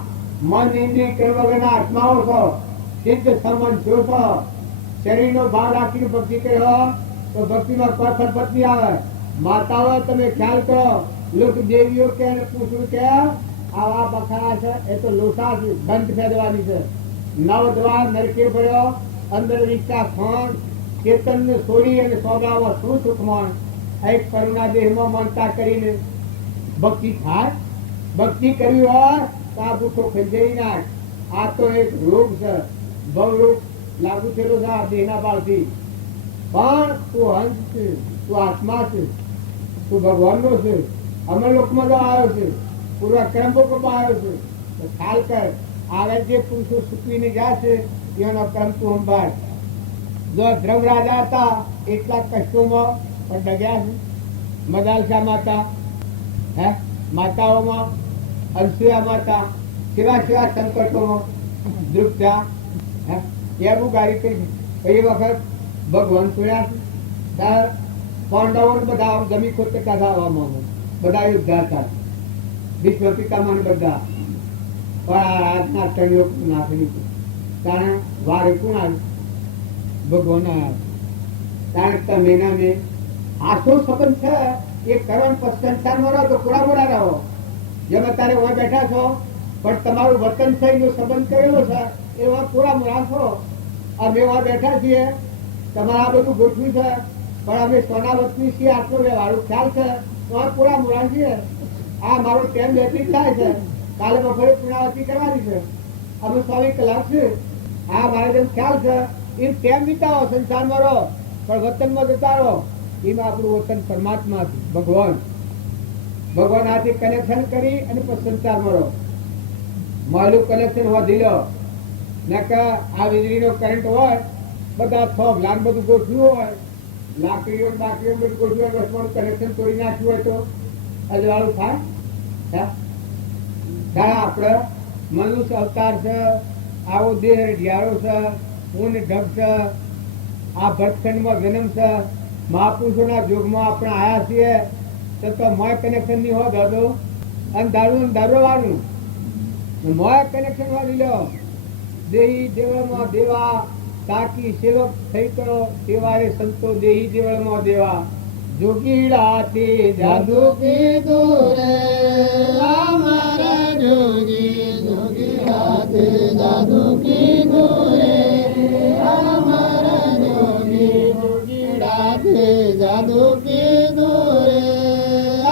મન ઇન્દ્રિય કર્મ વગરના આત્માઓ છો. સિદ્ધ સંબંધ જો છો. શરીરનો ભાવ રાખીને ભક્તિ કર્યો તો ભક્તિમાં કોઈ ફરફટ નહીં આવે. માતાઓ તમે ખ્યાલ કરો. લોક દેવીઓ કે પૂછવું કે આવા બખાડા છે એ તો લોસા બંધ ફેરવાની છે. નવ દ્વાર નરકે ભર્યો, અંદર વિકા ખોણ ચેતન ને છોડી અને સોગામાં શું સુખમાં. એક કરુણા દેહમાં મનતા કરીને ભક્તિ થાય. ભક્તિ કરવી હોય તો આ બુઠો ખંજાઈ નાખ. આ તો એક રોગ છે, બહુ રોગ લાગુ થયેલો છે આ દેહના બાળથી. પણ તું હંસ છે, તું આત્મા છે, તું ભગવાનનો છે. અમર લોકમાં તો આવ્યો છે, પૂર્વ કર્મભોગમાં આવ્યો છે. તો ખ્યાલ કર, આગળ જે પુરુષો સુકવીને જાય છે એનો કર્મ તું સંભાળ. જો ધ્રુવ રાજા હતા એટલા કષ્ટોમાં પણ ડગ્યા છે. મદાલસા માતા, હે માતાઓમાં અનસુયા માતા કેવા કેવા સંકટોમાં દુઃખતા એવું ગાડી કરી. એ વખત ભગવાન સુયા છે. પાંડવો બધા ગમી ખોતે કાઢવામાં બધા ઉદ્ધાર થાય. વિશ્વ પિતામાં બધા પણ આ આજના તળિયો નાખી દીધું. કારણ વારે કોણ આવ્યું? ભગવાન આવ્યા. કારણ તમે ને આ શું સંબંધ છે એ કરણ સંસારમાં રહો તો પૂરા મોડા રહો. જેમ અત્યારે હોય બેઠા છો પણ તમારું વર્તન થઈને સંબંધ કરેલો છે એવા પૂરા મોડા છો. અમે હોય બેઠા છીએ, તમારે આ બધું ગોઠવ્યું છે પણ અમે સોના વસ્તી છીએ, આટલો વ્યવહારું ખ્યાલ છે તો આ પૂરા મોડા છીએ. આ મારો ટેમ બેટરી થાય છે, કાલે બપોરે પુણાવતી કરવાની છે, અમે 24 કલાક છે. આ મારે જેમ ખ્યાલ છે એ ટેમ વિતાવો, સંસારમાં રહો પણ વતનમાં જતા રહો. એમાં આપણું વતન પરમાત્મા છે, ભગવાન. ભગવાન આથી કનેક્શન કરી અને પછી સંસારમાં રહો. મારું કનેક્શન વધી લો ને કે આ વીજળીનો કરંટ હોય, બધા થોભ લાન બધું ગોઠવ્યું હોય, લાકડીઓ બાકડીઓ બધું ગોઠવ્યું હોય, બસમાં કનેક્શન તોડી નાખ્યું હોય તો અજવાળું થાય. આપણે મનુષ્ય અવતાર છે, આવો દેહ ઢિયાળો છે, ઊન ઢગ છે, આ ભટખંડમાં જન્મ છે, મહાપુરુષોના જોગમાં આપણે આયા છીએ તો મોય કનેક્શન ની હોય દાદો અંધારું અંધારવાનું મોય કનેક્શન વાળી લો. દેહી દેવળમાં દેવા તાકી સેવક થઈ કરો દેવારે સંતો દેહી દેવળમાં દેવા. જોગીડા તે જાદુ કીધું રે અમારા જોગી, જોગીડા તે જાદુ કીધું રે અમારા જોગી, જોગીડા તે જાદુ કીધું રે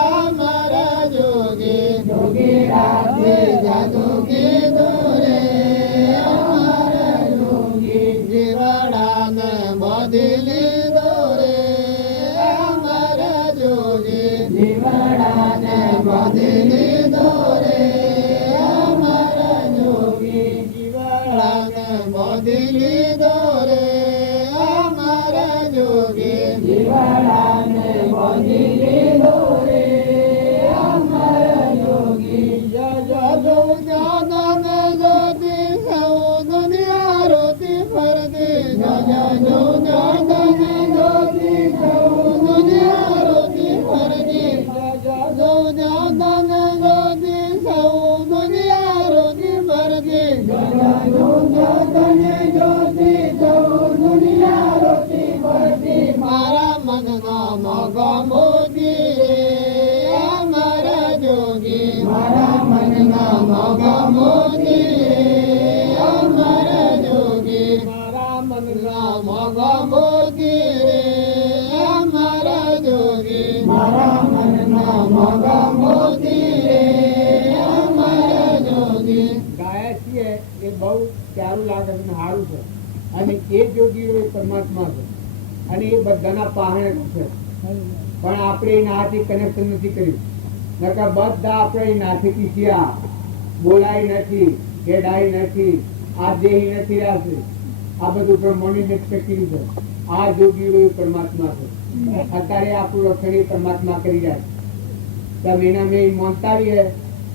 અમારા જોગી, જોગીડા તે જાદુ કીધું રે અમારા જોગી. જીવડાને બાંધી લીધો રે અમારા જોગી, જીવડાને બાંધી લીધો રે અમારા જોગી, જીવડાને બાંધી લીધો રે અમારા જોગી, જીવડાને બાંધી લીધો રે અમારા જોગી. જા જો જાનને જોતી સૌ દુનિયા રોતી ફરતી, જા જો જાનને જોતી સૌ દુનિયા રોતી ફરતી, જા જો જાનને જોતી સૌ દુનિયા રોતી ફરતી, જા જો જાનને જોતી સૌ દુનિયા રોતી ફરતી. મારા મનનો મોગો મોતી રે અમારા જોગી, મારા મનનો મોગો મોતી રે અમારા જોગી, મારા મનનો મોગો મોતી રે અમારા જોગી, મારા મનનો મોગો મોતી રે અમારા જોગી. ગાયા છીએ એ બહુ સારું લાગે છે, સારું છે. અને એ જોગી એ પરમાત્મા છે અને એ બધાના પાહણે છે. પણ આપણે એનાથી કનેક્શન નથી કર્યું. નકર બધા આપણે એનાથી પીછ્યા, બોલાય નથી, કેડાય નથી, આ દેહી નથી રાશે. આ બધું બ્રહ્મણી શક્તિ છે. આ જોગીઓ પરમાત્મા છે. અત્યારે આપણું રક્ષણ પરમાત્મા કરી રહ્યા છે. તમે એના મેં માનતા હે,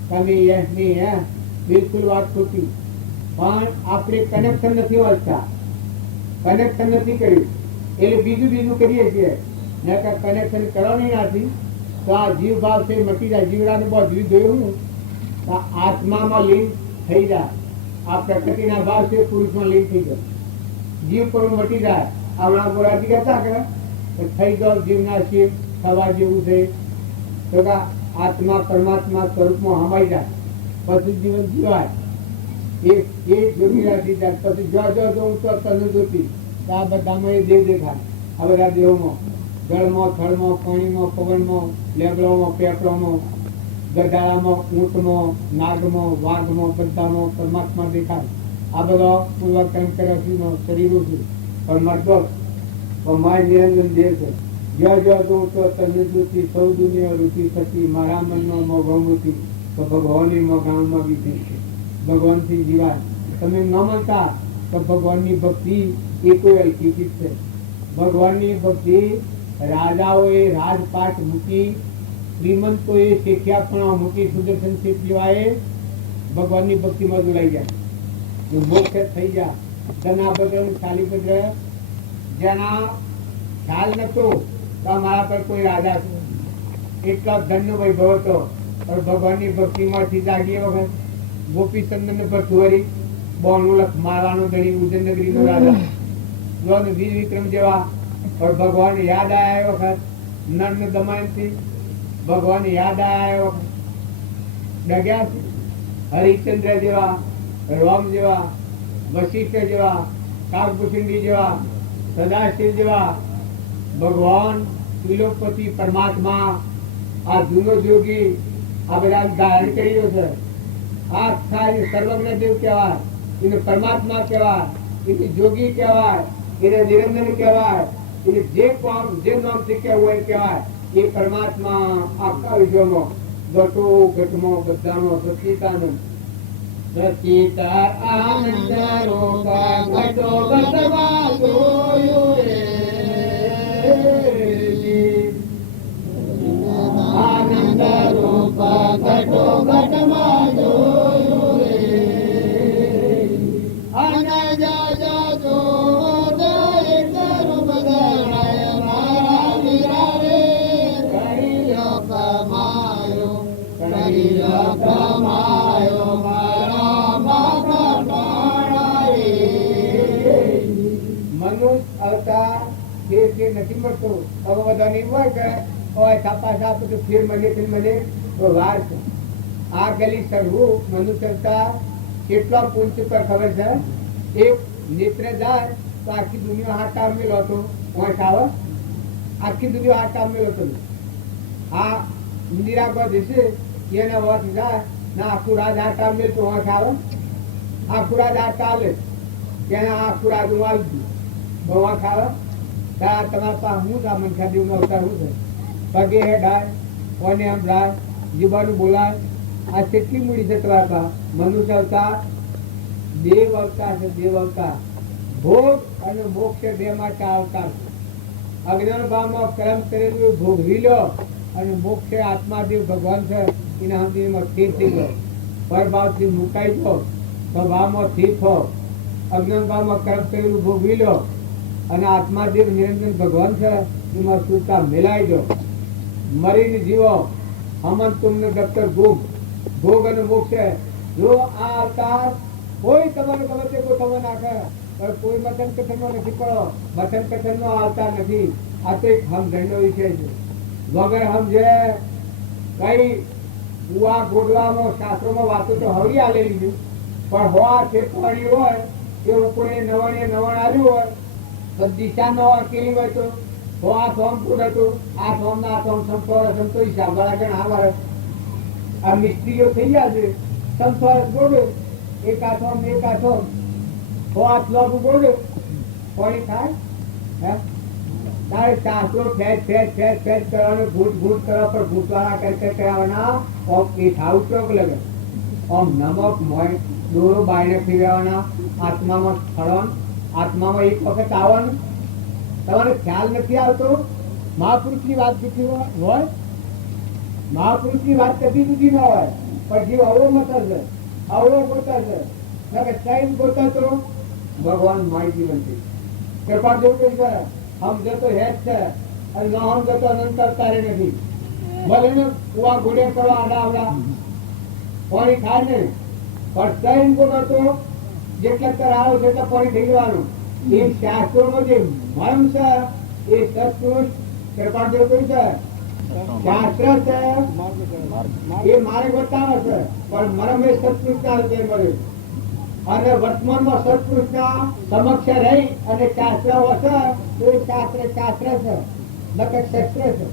તમે યસ નહીં હે, બિલકુલ વાત ખોટી. પણ આપણે કનેક્શન નથી વાંચતા, કનેક્શન નથી કર્યું એટલે બીજું કરીએ છીએ. કનેક્શન કરવાની નથી તો આ જીવ ભાવ છે મટી જાય. જીવડાને બહુ જીવ જોયું આત્મામાં લીન થઈ જાય. આ પ્રકૃતિના ભાવ છે પુરુષમાં લીન થઈ જાય, જીવ પણ મટી જાય. હમણાં બોલાતી કહેતા કે થઈ જાઓ જીવના શિવ થવા જેવું છે તો આત્મા પરમાત્મા સ્વરૂપમાં હમાઈ જાય પછી જીવન જીવાય. એ જોગી રાખી જાય પછી જો હું તો તને જોતી આ બધામાં એ દેવ દેખાય. આ બધા દેવમાં જળમાં, થળમાં, પાણીમાં, પવનમાં, લેબડામાં, પેપડામાં, ગધાડામાં, ઊંટમાં, નાગમાં, વાઘમાં, બધામાં પરમાત્મા દેખાય. આ બધા પૂર્વકર્મ કર્યા શરીરો છે પણ મરતો પણ માય નિરંજન દેહ છે. જો હું તો તને જોતી સૌ દુનિયા રૂચી થતી, મારા મનમાં મોઘમતી તો ભગવાનની મોગામમાં બીતી છે. ભગવાનથી જીવાય. તમે ન માનતા તો ભગવાનની ભક્તિ એ કોઈ અલૌકિક છે. ભગવાનની ભક્તિ રાજાઓએ રાજપાટ મૂકી, શ્રીમંતોએ શેખ્યાપણા મૂકી, સુદર્શન શેઠીવાએ ભગવાનની ભક્તિમાં જોડાઈ જાય, મોક્ષ થઈ જાય. ધનાભદ્ર શાલીભદ્ર જેના ખ્યાલ નતો તો મારા પર કોઈ રાજા છે, એટલો ધનનો વૈભવ હતો और भगवान की भक्ति में जागी वखत गोपी चंदन पर थोरी बोणु लख मारवानो दड़ी उज्जैन नगरी नो राजा जोन वीर विक्रम जेवा और भगवान याद आया वखत नन दमयंती भगवान याद आया वखत डग्या हरिश्चंद्र जेवा राम जेवा वशिष्ठ जेवा काकभूषणी जेवा सदाशिव जेवा भगवान त्रिलोकपति परमात्मा आ जूनो जोगी आ बधा धारण कर्यो छे आ થાય સર્વજ્ઞ દેવ કહેવાય એને પરમાત્મા કહેવાય એને જોગી કહેવાય એને નિરંજન કહેવાય એને જે કામ જે નામથી કહેવું હોય કહેવાય એ પરમાત્મા આખા વિશ્વમાં ઘટો ઘટમાં બધાનો સચિતાનંદ સચિત આનંદ રૂપ ઘટો ઘટમાં જોયું રે આનંદ રૂપ ઘટો ઘટમાં જોયું રે અને જા જો દરેક રૂપ ગણાય મારા વીરા રે કરી લો કમાયો મારા બાપા રે મનુષ્ય અવતાર જે નથી મળતો હવે બધા નહીં હોય કે છાપા છાપ તો ફેર મળે તો વાર છે આ ગલી સરવું મનુષ્ય અવતાર કેટલા પૂંચ પર ખબર છે એક નેત્ર જાય તો આખી દુનિયા હાથ કામ મેલો હતો વાંચ આવે આખી દુનિયા હાથ કામ મેલો હતો આ ઇન્દિરા પર જશે એના વાંચ જાય ના આખું રાજ હાથ કામ મેલ તો વાંચ આવે આખું રાજ હાથ ચાલે ત્યાં આખું રાજ હું આવી ગયું તો વાંચ આવે ત્યાં તમારા પાસે હું આ મનખા દેવનો અવતાર હું છે પગે હેડાય કોને સંભળાય જીવાનું બોલાય આ કેટલી મૂડી છે તમારા પાસે મનુષ્ય અવતાર દેવ અવતાર છે દેવ અવતાર ભોગ અને મોક્ષ બે માટે અવતાર છે અજ્ઞાન ભાવમાં કર્મ કરેલું ભોગવી લો અને મોક્ષ આત્માદેવ ભગવાન છે એના હંદીમાં સ્થિર થઈ ગયો પરભાવથી મુકાઈ ગયો સ્વભાવમાં સ્થિર થો અજ્ઞાન ભાવમાં કર્મ કરેલું ભોગવી લો અને આત્માદેવ નિરંજન ભગવાન છે એમાં સુરતા મિલાઈ દો મરીને જીવો હમન તુમને ડોક્ટર ભોગ અને મોક્ષ જો આ અવતાર કોઈ તમારે ગમે તે ગોઠવવા નાખે પણ કોઈ મથન કથનનો નથી પડો મથન કથનનો આવતા નથી આ તો એક સમજણનો વિષય છે વગર સમજે કઈ કુવા ગોડવામાં શાસ્ત્રોમાં વાતો તો હવી આલેલી છે પણ હોવા ઠેકવાડી હોય એ ઉપરે નવાણીએ નવાણ આવ્યું હોય તો દિશા ન અકેલી હોય તો આ સોમ પૂર હતું આ સોમ ના સોમ સંતોર સંતો હિસાબ વાળા જણ આ આ મિસ્ત્રીઓ થઈ ગયા છે સંતોર ગોડો એક આથોમ હાથ લોગું બોલ્યો કોણી થાય તારે શાસ્ત્રો ફેજ કરવાનું ઘૂંટ કરવા પર ઘૂંટવાળા કરતા કરાવવાના એ થાવું ચોક લગે ઓમ નમક મોય દોરો બાયને ફેરવવાના આત્મામાં સ્થળવાનું આત્મામાં એક વખત આવવાનું તમારે ખ્યાલ નથી આવતો મહાપુરુષની વાત જુદી હોય મહાપુરુષની વાત કદી જુદી ન હોય પણ જીવ અવળો મતર છે અવળો ગોતા છે ટાઈમ ગોતા તો ભગવાન માય જીવન છે કૃપા જેવું કઈ કરે સમજે તો હેજ છે અને ન સમજે તો અનંત અવતારે નથી ભલે ને કુવા ઘોડે કરવા આડા આવડા પાણી ખાય ને પણ ટાઈમ ગોતો તો જેટલા કરાવો છે એટલે પાણી થઈ જવાનું એ શાસ્ત્રોનો જે મર્મ છે એ સત્પુરુષ કૃપા જેવું કઈ છે શાસ્ત્ર છે એ મારે બતાવે છે પણ મરમ એ સત્પુરુષ ના રીતે મળે અને વર્તમાનમાં સત્પુરુષ ના સમક્ષ રહી અને શાસ્ત્ર હશે તો એ શાસ્ત્ર છે નકર શસ્ત્ર છે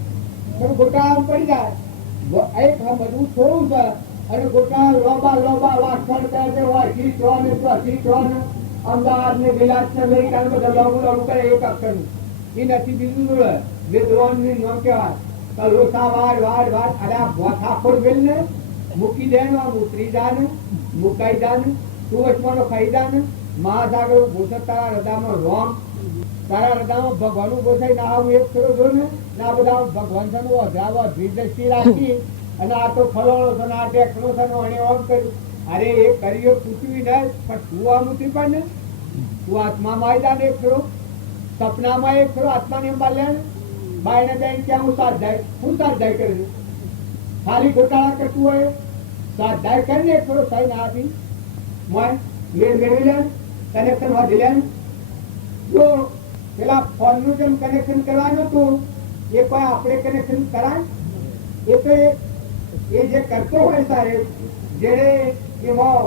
પણ ગોટાળા પડી જાય એક બધું થોડું છે અને ગોટાળા લોબા વાસણ કરે હોય સીટોન અમદાવાદ ને વિલાસ ને અમેરિકા બધા લોબુ કરે એક અક્ષર નું એ નથી બીજું વિદ્વાન ની નામ કહેવાય લોસા વાડ અરે ઠાકોર વેલ ને મૂકી દે ઉતરી જાને મુકાઈ જાને તું વચમાં ખાઈ જાને મહાસાગર ભૂષણ તારા હૃદયમાં રોમ તારા હૃદયમાં ભગવાન ગોસાઈ ના આવું એક થોડો જો ને ના બધા ભગવાન છે દ્રષ્ટિ રાખી અને આ તો ફલોણો છે આ ટેક્સનો છે એને ઓમ કર્યું અરે એ કર્યો પૂછવી ને પણ તું આમ ઉતરી પણ ને તું આત્મામાં આવી જાને એક થોડો સપનામાં એક થોડો આત્માને એમ બાલ્યા ને બાયને બેન ક્યાં હું સાથ જાય કરે ખાલી ગોટાળા કરતું હોય સ્વાધ્યાય કરીને થોડો સાઈન આપી મન મેળ મેળવી લે, કનેક્શન વાંધી લે. જો પેલા ફોનનું જેમ કનેક્શન કરવાનું હતું એ કોઈ આપણે કનેક્શન કરાય? એ તો એ જે કરતો હોય સાહેબ, જેને એમાં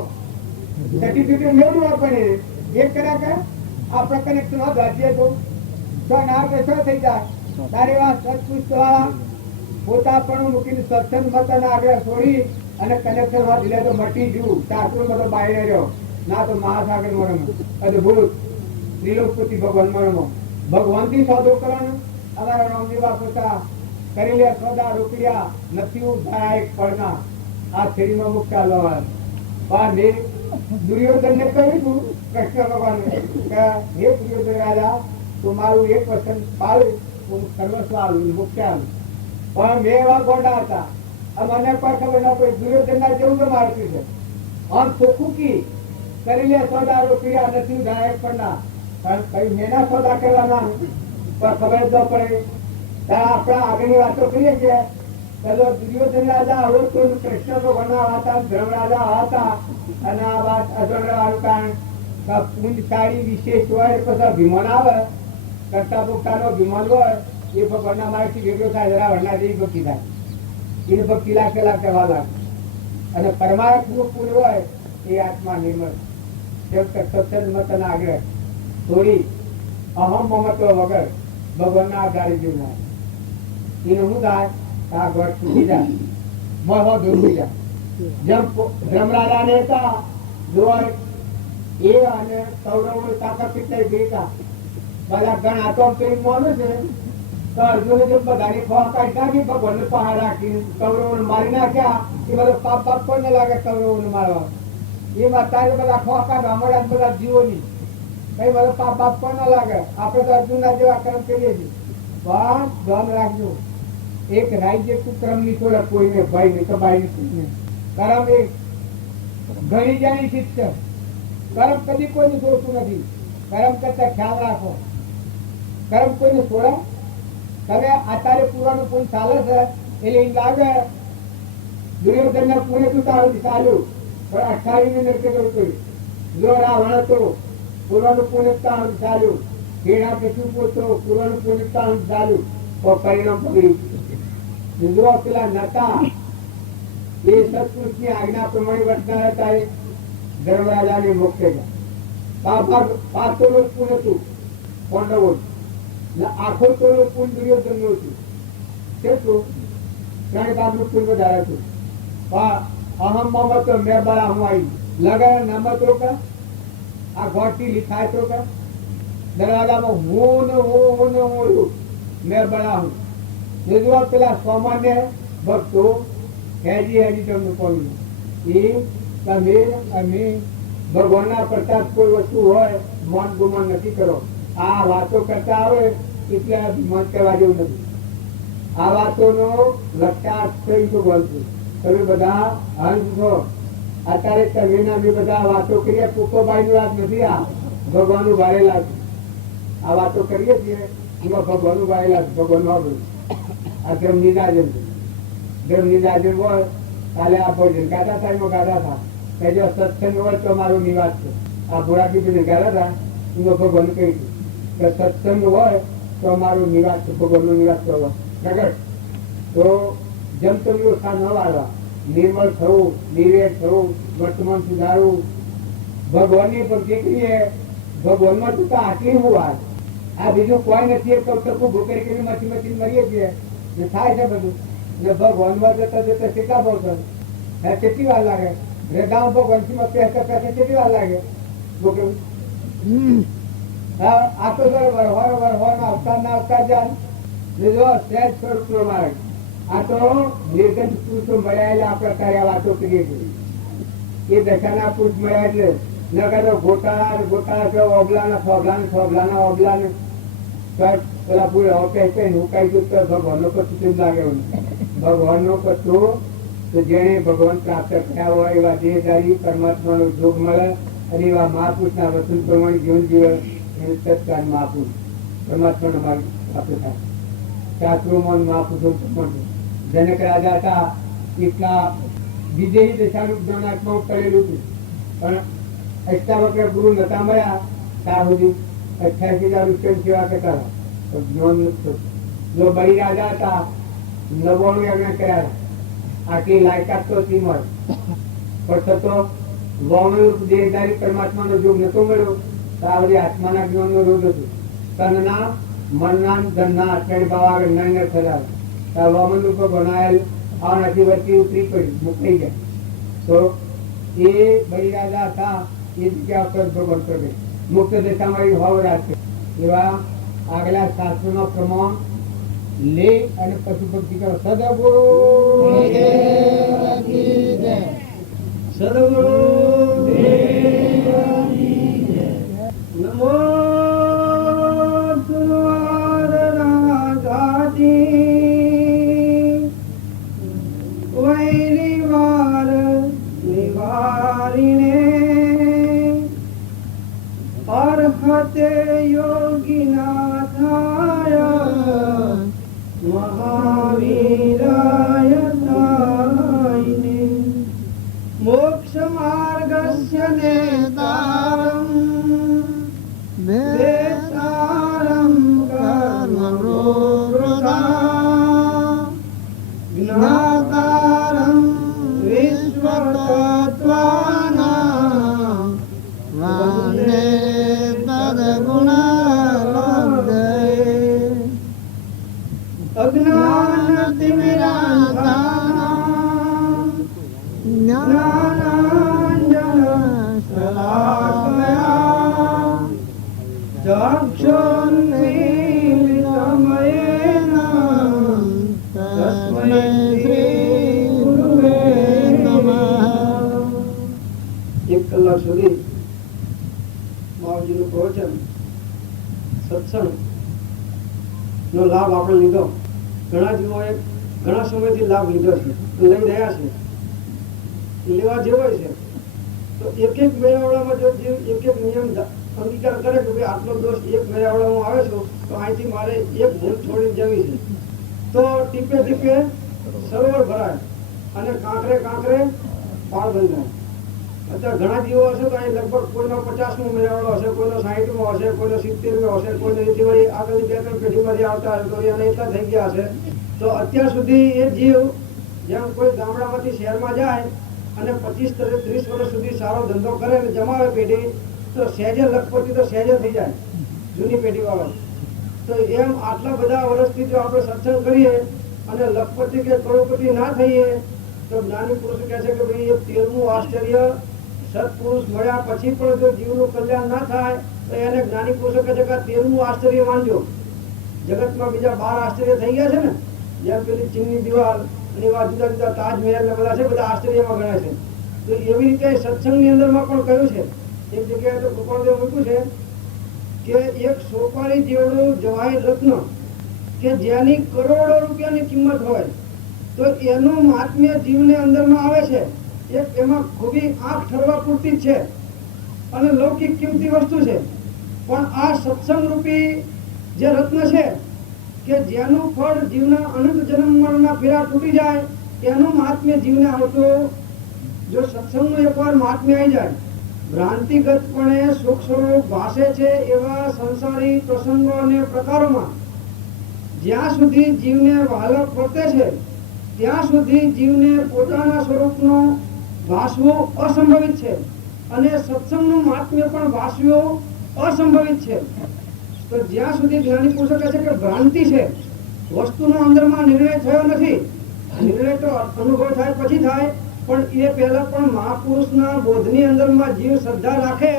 સર્ટિફિકેટ મેળવવું પડે એ કર્યા કે આપણે કનેક્શન વાંધીએ તો ના કશો થઈ જાય. તારે આ સત્પુષ્ટ વાળા પોતા પણ મૂકીને સત્સંગ મતને આગળ છોડી અને કનેક્શન વાંધી લે તો મટી જવું. ચાકરું બધો બાયરે રહ્યો ના તો મહાસાગર મરમ અદભુત ત્રિલોકપતિ ભગવાન મરમો ભગવાન થી સોદો કરવાનો. અમારા રામજી બાપુતા કરી લે સોદા રોકડિયા નથી ઉધારા એક પડના આ શેરીમાં મુક્તા લવા. પણ દુર્યોધન ને કહ્યું હતું કૃષ્ણ ભગવાન કે હે દુર્યોધન રાજા તું મારું એક વચન પાડું હું સર્વસ્વ આવું મુક્તા આવું. પણ બે એવા ગોડા હતા મને કોઈ ખબર ના કોઈ દુર્યોધન ના જેવું તો મારતું છે. આમ ચોખ્ખું કરી લે સોદા રોકડિયા નથી ઉધારા એક પડના. પણ કઈ મેના સોદા કરવાના પણ ખબર જ ન પડે. આપણા આગળની વાતો કરીએ છીએ પેલો દુર્યોધન રાજા હતો, કૃષ્ણ ભગવાન હતા, ધર્મ રાજા હતા અને આ વાત અજોડવાનું કારણ પુંજશાળી વિશેષ હોય પછી ભીમન આવે કરતા પોતાનો ભીમન હોય એ ભગવાનના માર્ગથી ભેગો થાય જરા વરના જેવી ભક્તિ થાય. એ ભક્તિ લાખે લાખે વાલા અને પરમાત્મા પુણ્ય હોય એ આત્મા નિર્મળ સત્સંગ મતન આગળ થોડી અહમ મમત્વ વગર ભગવાનના આધારે જીવનાર એનું શું થાય આ ઘર છૂટી જાય મહો દૂર જાય. જેમ ધર્મરાજાને હતા જોવા એ અને કૌરવ તાકાત કેટલાય ભેગા બધા ગણ આતો પેલી મોને છે તો અર્જુને જેમ બધાની ખોવા કાઢી નાખી ભગવાનને પહાડ રાખી કૌરવોને મારી નાખ્યા. એ બધો પાપ પાપ પણ લાગે કૌરવોને મારવા. એ અત્યારે બધા ખોવા કાઢવા અમારા બધા જીવોની કઈ બધો પાપ પાપ પણ ન લાગે. આપણે તો અર્જુનના જેવા કર્મ કરીએ છીએ. પણ ધ્યાન રાખજો એક રાજ્ય કુક્રમ ની છોડે કોઈને ભાઈ ને કબાઈ ની કરમ એક ઘણી જાણી શિક્ષક. કરમ કદી કોઈને છોડતું નથી. કરમ કરતા ખ્યાલ રાખો. કરમ કોઈને છોડે તમે અત્યારે પૂરવાનું કોઈ ચાલે છે એટલે એમ લાગે દુર્યોધન ના પુણે તું તારું ચાલ્યું પણ 28 ને નરકે કર્યું. જો રાવણ હતો પૂરવાનું પુણે તારું ચાલ્યું. ઘેડા કશું પોતો પૂરવાનું પુણે તારું ચાલ્યું તો પરિણામ પકડ્યું. બીજો પેલા નતા એ સત્પુરુષ ની આજ્ઞા પ્રમાણે વર્તનાર હતા. એ ધર્મરાજા ને મોક્ષે ગયા. પાંચ તોલું પૂન હતું પાંડવો આખો તોલું પૂન દુર્યોધન નું હતું. કેટલું 3 બાબનું પૂન વધારે હતું. અહમ મમત મેં બળા હું આવી લગાય નમત રોકા આ ઘોટી લીખાય તો કા દરવાજામાં હું ને હું ને હું મેં બળા હું. પેલા સામાન્ય ભક્તો હેજી હેજી તમને કહ્યું એ તમે અમે ભગવાનના પ્રતાપ કોઈ વસ્તુ હોય મન ગુમાન નથી કરો. આ વાતો કરતા આવે એટલે મન કરવા જેવું નથી. આ વાતોનો લક્ષાર્થ થઈ તો બોલતું તમે બધા હંસ છો. અત્યારે તમે બધા વાતો કરીએ કુકોબાઈ ની વાત નથી. આ ભગવાનનું ભારે લાગે. આ વાતો કરીએ છીએ એમાં ભગવાનનું ભારે લાગે. ભગવાન આ ધર્મ નિરાજન છે. ધર્મ નિરાજન હોય કાલે આ ભોજન ગાતા હતા એમાં ગાતા હતા કે જો સત્સંગ હોય તો મારો નિવાસ છે. આ ભોળાકી ભાઈ ગાતા હતા એમાં ભગવાન કહ્યું કે સત્સંગ હોય તો અમારો નિવાસ છે. ભગવાનનો નિવાસ કરવો પ્રગટ તો જેમ તમે સ્થાન ન વાળવા નિર્મળ થવું નિર્વેદ થવું વર્તમાન સુધારવું ભગવાનની પણ દીકરીએ ભગવાનમાં તું તો આટલી હું વાત આ બીજું કોઈ નથી. ટકું ભૂખરી કરી મચી મચી મરીએ છીએ થાય છે બધું ને ભગવાનમાં જતા જતા કેટલા ભાવ કરે કેટલી વાર લાગે. રેગામ ભગવાન કેટલી વાર લાગે આ તો અવતાર ના અવતાર જાય સહેજ સ્વરૂપ નો માર્ગ. આ તો નિર્ગંજ પુરુષો મળ્યા આ પ્રકારે વાતો કરીએ છીએ. એ દશાના પુરુષ મળ્યા એટલે ન કહેતો ગોટાળા ગોટાળા ઓબલાના સોબલાના સોબલાના ઓબલાને પેલા પૂરે ઉકાઈ ગયું તો ભગવાનનો કશું કેમ લાગે. ભગવાનનો કશું તો જેને ભગવાન પ્રાપ્ત થયા હોય એવા દેહધારી પરમાત્માનો જોગ મળે અને એવા મહાપુરુષના વચન પ્રમાણે જીવન જીવે એને તત્કાળ મહાપુરુષ પરમાત્માનો માર્ગ પ્રાપ્ત થાય. શાસ્ત્રોમાં મહાપુરુષો જનક રાજા હતા એટલા વિદેહી દશાનું જ્ઞાન આત્મા કરેલું હતું. પણ અષ્ટાવક્ર ગુરુ નતા મળ્યા ત્યાં સુધી 88,000 રૂપિયાની સેવા કરતા હતા. જ્ઞાન નથી. જો બળી રાજા હતા 99 યજ્ઞ કર્યા, આટલી લાયકાત તો હતી મળે, પણ છતો દેહધારી પરમાત્માનો યોગ નતો મળ્યો. તો આ બધી આત્માના જ્ઞાનનો રોગ હતું. તનના મનના ધનના અત્યારે ભાવ આગળ નહીં થયા. વામન રૂપ બનાયેલ આ નથી વચ્ચે ઉતરી પડી મુકાઈ જાય. તો એ બળી રાજા હતા એ જગ્યા પર ભગવાન પ્રગટ મુક્ત દશામાં હોવ રાખે એવા આગલા શાસ્ત્રનો પ્રમાણ લે અને પશુ ભક્તિ કરો. સદગુરુ સદગુરુ નમો તુવાર રાજાજી વૈરી વાર નિવારીને અર્હતે યોગીના થાય મહાવીરાય થાયને મોક્ષ માર્ગસ્ય નેતારમ વેતારમ કર્મવૃતા જ્ઞાતારમ વિશ્વતત્વાનાં વંદે તદ્ગુણલબ્ધયે અજ્ઞાનતિમિરાંધાનાં જ્ઞાનાંજનશલાકયા ચક્ષુન્મીલિતમયેન તસ્મૈ શ્રી ગુરુવે નમઃ. 1 કલાક સુધી બાવાજીનું પ્રવચન સત્સંગ નો લાભ આપણે લીધો. ઘણા જીવોએ ઘણા સમયથી લાભ લીધો છે, લઈ રહ્યા છે, લેવા જેવો છે. તો એક એક મેળાવડામાં જો જીવ એક એક નિયમ અંગીકાર કરે કે ભાઈ આટલો દોષ એક મેળાવડામાં આવે છે તો અહીંથી મારે એક ભૂલ છોડી જવી છે, તો ટીપે ટીપે સરોવર ભરાય અને કાંકરે કાંકરે પાળ બંધાય. અત્યારે ઘણા જીવો હશે તો અહીં લગભગ કોઈનો 50મો મેળાવડો હશે, કોઈનો 60મો હશે, કોઈનો 70મો હશે, કોઈને આગળની 2-3 પેઢીમાંથી આવતા હશે તો એને એટલા થઈ ગયા હશે. તો અત્યાર સુધી એ જીવ જેમ કોઈ ગામડામાંથી શહેરમાં જાય અને 25-30 વર્ષ સુધી સારો ધંધો કરે અને જમાવે પેઢી, તો સહેજે લખપતિ તો સહેજે થઈ જાય જૂની પેઢી વાળો. તો એમ આટલા બધા વર્ષથી જો આપણે સત્સંગ કરીએ અને લખપતિ કે કરોડપતિ ના થઈએ તો જ્ઞાની પુરુષ કહે છે કે ભાઈ એ 13મું આશ્ચર્ય સત્પુરુષ મળ્યા પછી પણ જો જીવનું કલ્યાણ ના થાય તો એને જ્ઞાની પુરુષો કહે છે કે 13મું આશ્ચર્ય માનજો. જગતમાં બીજા 12 આશ્ચર્ય થઈ ગયા છે ને, જેમ પેલી ચીનની દિવાલ અને એવા જુદા જુદા તાજમહેલ ને બધા છે, બધા આશ્ચર્યમાં ગણાય છે. તો એવી રીતે સત્સંગની અંદરમાં પણ કહ્યું છે. એક જગ્યાએ તો ગોપાલદેવ મૂક્યું છે કે એક સોપારી જેવડું જવાહર રત્ન કે જેની કરોડો રૂપિયાની કિંમત હોય તો એનું મહાત્મ્ય જીવને અંદરમાં આવે છે. એક એમાં ખૂબી આંખ ઠરવા પૂરતી જ છે અને લૌકિક કિંમતી વસ્તુ છે. પણ આ સત્સંગ રૂપી જે રત્ન છે કે જેનું ફળ જીવના અનંત જન્મ મરણના ફેરા તૂટી જાય એનું મહાત્મ્ય જીવને આવતું. જો સત્સંગનું એકવાર મહાત્મ્ય આવી જાય, ભ્રાંતિગતપણે સૂક્ષ્મ ભાષે છે એવા સંસારી પ્રસંગો અને પ્રકારોમાં જ્યાં સુધી જીવને વાલક વર્તે છે ત્યાં સુધી જીવને પોતાના સ્વરૂપનો ભાસવું અસંભવિત છે અને સત્સંગનું મહાત્મ્ય પણ ભાસવું અસંભવિત છે. તો જ્યાં સુધી જ્ઞાની પુરુષો કહે છે કે ભ્રાંતિ છે, વસ્તુનો અંદરમાં નિર્ણય થયો નથી, નિર્ણય તો અનુભવ થાય પછી થાય, પણ એ પહેલા પણ મહાપુરુષના બોધની અંદરમાં જીવ શ્રદ્ધા રાખે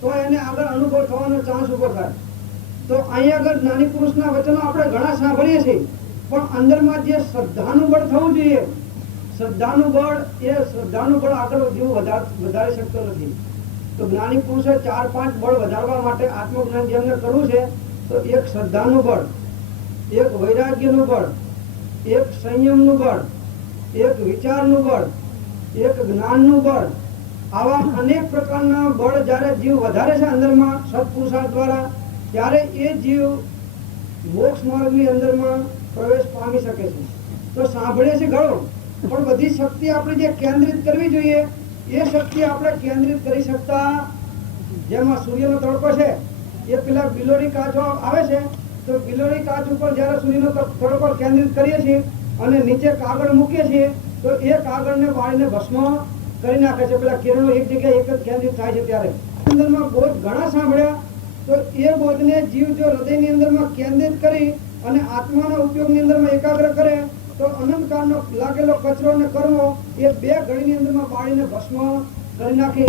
તો એને આગળ અનુભવ થવાનો ચાન્સ ઉભો થાય. તો અહીંયા આગળ જ્ઞાની પુરુષના વચનો આપણે ઘણા સાંભળીએ છીએ, પણ અંદરમાં જે શ્રદ્ધાનું બળ થવું જોઈએ, શ્રદ્ધાનું બળ આગળ જીવ વધારી શકતો નથી. તો જ્ઞાની પુરુષે 4-5 બળ વધારવા માટે આત્મજ્ઞાન જેમને કરવું છે તો એક શ્રદ્ધાનું બળ, એક વૈરાગ્યનું બળ, એક સંયમનું બળ, એક વિચારનું બળ, એક જ્ઞાનનું બળ, આવા અનેક પ્રકારના બળ જ્યારે જીવ વધારે છે અંદરમાં સત્પુરુષાર્થ દ્વારા, ત્યારે એ જીવ મોક્ષ માર્ગની અંદરમાં પ્રવેશ પામી શકે છે. તો સાંભળીએ છીએ ઘણો, પણ બધી શક્તિ આપણે જે કેન્દ્રિત કરવી જોઈએ એ શક્તિ આપણે કેન્દ્રિત કરી શકતા, જેમાં સૂર્યનો તડકો છે એ પેલા બિલોરી કાચો આવે છે, તો બિલોરી કાચ ઉપર જ્યારે સૂર્યનો તડકો કેન્દ્રિત કરીએ છીએ અને નીચે કાગળ મૂકીએ છીએ તો એ કાગળને વાળીને ભસ્મ કરી નાખે છે. પેલા કિરણો એક જગ્યાએ એક જ કેન્દ્રિત થાય છે. ત્યારે અંદરમાં બોધ ઘણા સાંભળ્યા, તો એ બોધને જીવ જો હૃદયની અંદરમાં કેન્દ્રિત કરી અને આત્માના ઉપયોગની અંદરમાં એકાગ્ર કરે તો અનંતકાળનો લાગેલો કચરો અને કર્મો એ 2 ઘડીની અંદરમાં બાળીને ભસ્મ કરી નાખે.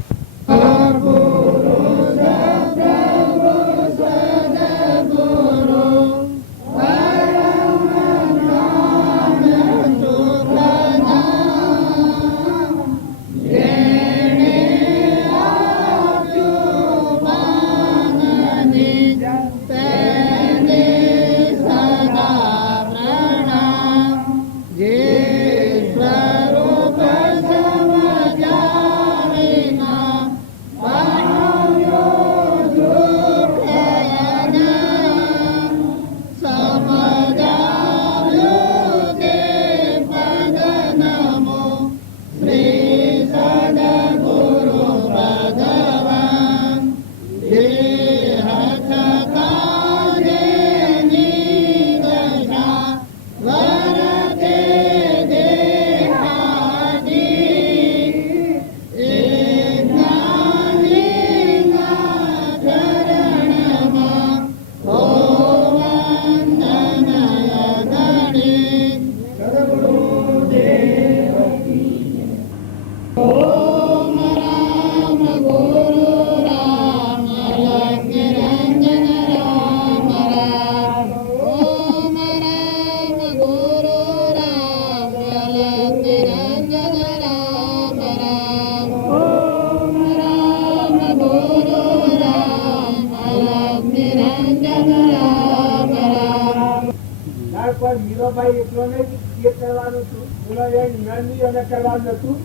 પણ મીરાબાઈ એટલો નહીં એ કહેવાનું હતું, પેલા એ જ્ઞાની અને કહેવાનું હતું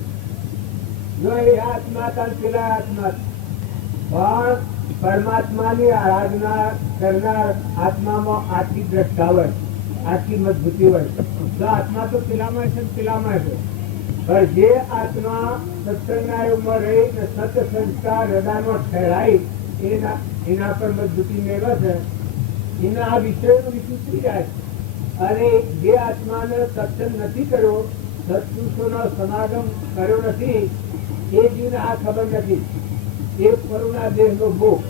જો એ આત્મા હતા પેલા આત્મા, પણ પરમાત્માની આરાધના કરનાર આત્મામાં આટલી દ્રષ્ટા હોય, આટલી મજબૂતી હોય તો આત્મા તો પેલામાં છે પેલામાં છે. પણ જે આત્મા સત્સંગના યોગમાં રહી ને સત્ય સંસ્કાર હૃદયમાં ઠહેરાઈ એના પર મજબૂતી મેળવે છે, એના આ વિષયનું વિસૂચી જાય. અને જે આત્માને સત્સંગ નથી કર્યો, સત્પુરુષોનો સમાગમ કર્યો નથી, એ જીવને આ ખબર નથી. એ કરુણા દેહનો ભોગ,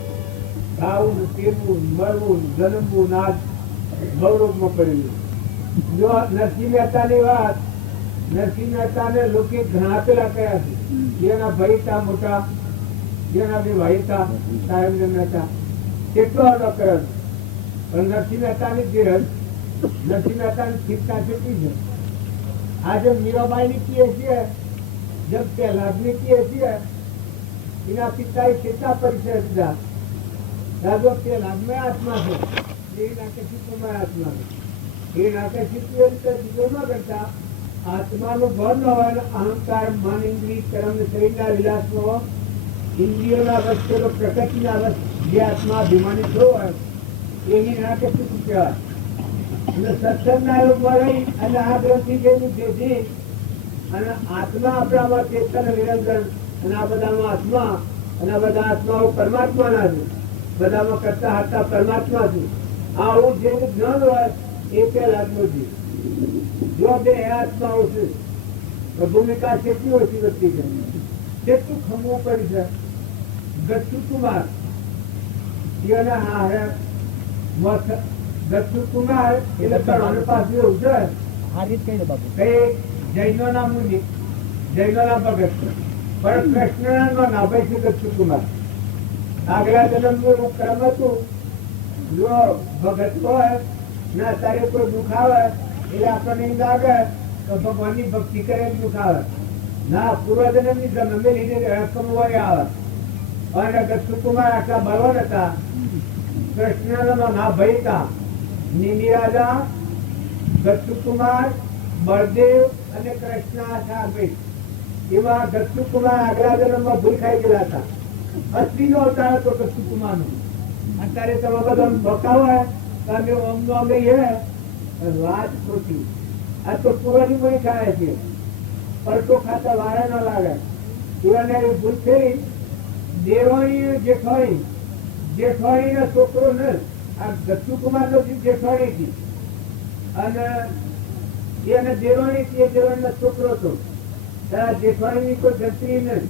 ખાવું, પીવું, મળવું, જન્મવું, નાદ ગૌરવમાં પડેલું. જો નરસિંહ મહેતાની વાત, નરસિંહ મહેતાને લોકો ઘણા પેલા કયા છે, જેના ભાઈ હતા મોટા, જેના બે ભાઈ હતા સાહેબને મહેતા, કેટલો અડો કર્યો. પણ નરસિંહ મહેતાની જે નરસિંહ મહેતાની શિક્ષા કેટલી છે. આજે મીરાબાઈની કીએ છીએ, જબ પ્રહલાદની કીએ છીએ, એના પિતાએ કેટલા પરિચય દીધા. રાજો પ્રહલાદમાં આત્મા છે, એ નાકેશીમાં આત્મા છે. એ નાકેશી એ રીતે બીજો ન કરતા આત્માનું ભર ન હોય, અહંકાર, મન, ઇન્દ્રિય, કર્મ, શરીરના વિલાસનો, ઇન્દ્રિયોના વસ્તુનો, પ્રકૃતિના વસ્તુ જે આત્મા અભિમાની થયો હોય એની નાકેશી કહેવાય. અને સત્સંગના યોગમાં રહી અને આ ગ્રંથિ જેની જેથી અને આત્મા આપણામાં ચેતન નિરંતર, અને આ બધામાં આત્મા, અને આ બધા આત્માઓ પરમાત્માના છે, બધામાં કરતા હતા પરમાત્મા છે. આવું જે જ્ઞાન હોય એ પહેલાનું છે. જો બે આત્માઓ છે ભૂમિકા કેટલી ઓછી વધતી છે, કેટલું ખમવું પડી છે. ગચ્છુ કુમાર એના હારે ગચ્છુ કુમાર એટલે તળાવ પાસે એવું છે કે જૈનો ના મુનિ, જૈનો ના ભગત, પણ કૃષ્ણ ના ભાઈ છે ગચ્છુ કુમાર. આગલા જન્મ નું ક્રમ હતું, જો ભગત હોય ને અત્યારે કોઈ દુઃખ આવે એટલે આપણને એમ લાગે કે ભગવાનની ભક્તિ કરે દુઃખ આવે. ના, પૂર્વજન્મ ની જન્મે લીધે રકમ હોય આવે. અને ગચ્છુ કુમાર આટલા બળવાન હતા, કૃષ્ણ ના ભાઈ હતા. નિમિ રાજા, ગચ્છુ કુમાર, બળદેવ અને કૃષ્ણ ચાર ભાઈ. એવા ગચ્છુ કુમાર આગલા જન્મમાં ભૂલ ખાઈ ગયેલા હતા. અસલી નો અવતાર હતો ગચ્છુ કુમાર નો. અત્યારે તમે બધા બકાવો તમે ઓમનો અમે વાત ખોટી. આ તો પૂર્વની મય ખાય છે. પરસો ખાતા વારા ન લાગે એવાને ભૂલ થઈ દેવાણી જેઠવાણી નો છોકરો ને આ ગચ્ચુકુમાર નો જેઠવાણી હતી અને એને દેવાણી થી દેવાણી નો છોકરો હતો જેઠવાણી ની કોઈ ગણતરી નથી.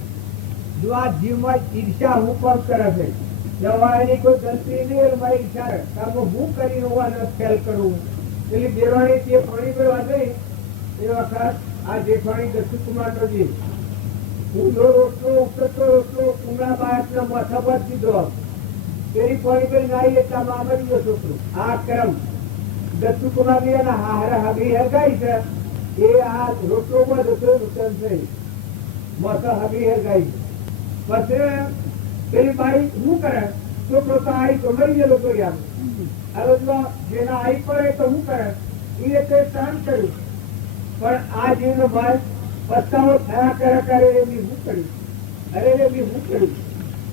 જો આ જીવમાં ઈર્ષા હું પણ કરે છે જવાની કોઈ ગણતરી નહીં મારી ઈચ્છા કામ હું કરીને હોવાનો ખ્યાલ કરું પેલી દેવાણી તે પાણી કરવા ગઈ એ વખત આ જેઠવાણી ગચ્ચુકુમાર નો જીવ ઊંધો રોટલો ઉકળતો રોટલો કુમળા બાળકના માથા પર દીધો પેલી પાણી કરી નાઈ એટલામાં મરી ગયો છોકરો. આ ક્રમ ગચ્ચુકુમાર ની એના હારે હગી હગાઈ છે એ આ રોટલોમાં જતો નુકસાન થઈ માથા હગી હગાઈ પછી પેલી બાઈ શું કરે છોકરો તો આવી તો મરી ગયેલો કોઈ આમ હવે જો જેના આવી પડે તો શું કરે એ રીતે સહન કર્યું પણ આ જીવનો ભાઈ પસ્તાવો થયા કરે એમની શું કર્યું અરે એમની શું કર્યું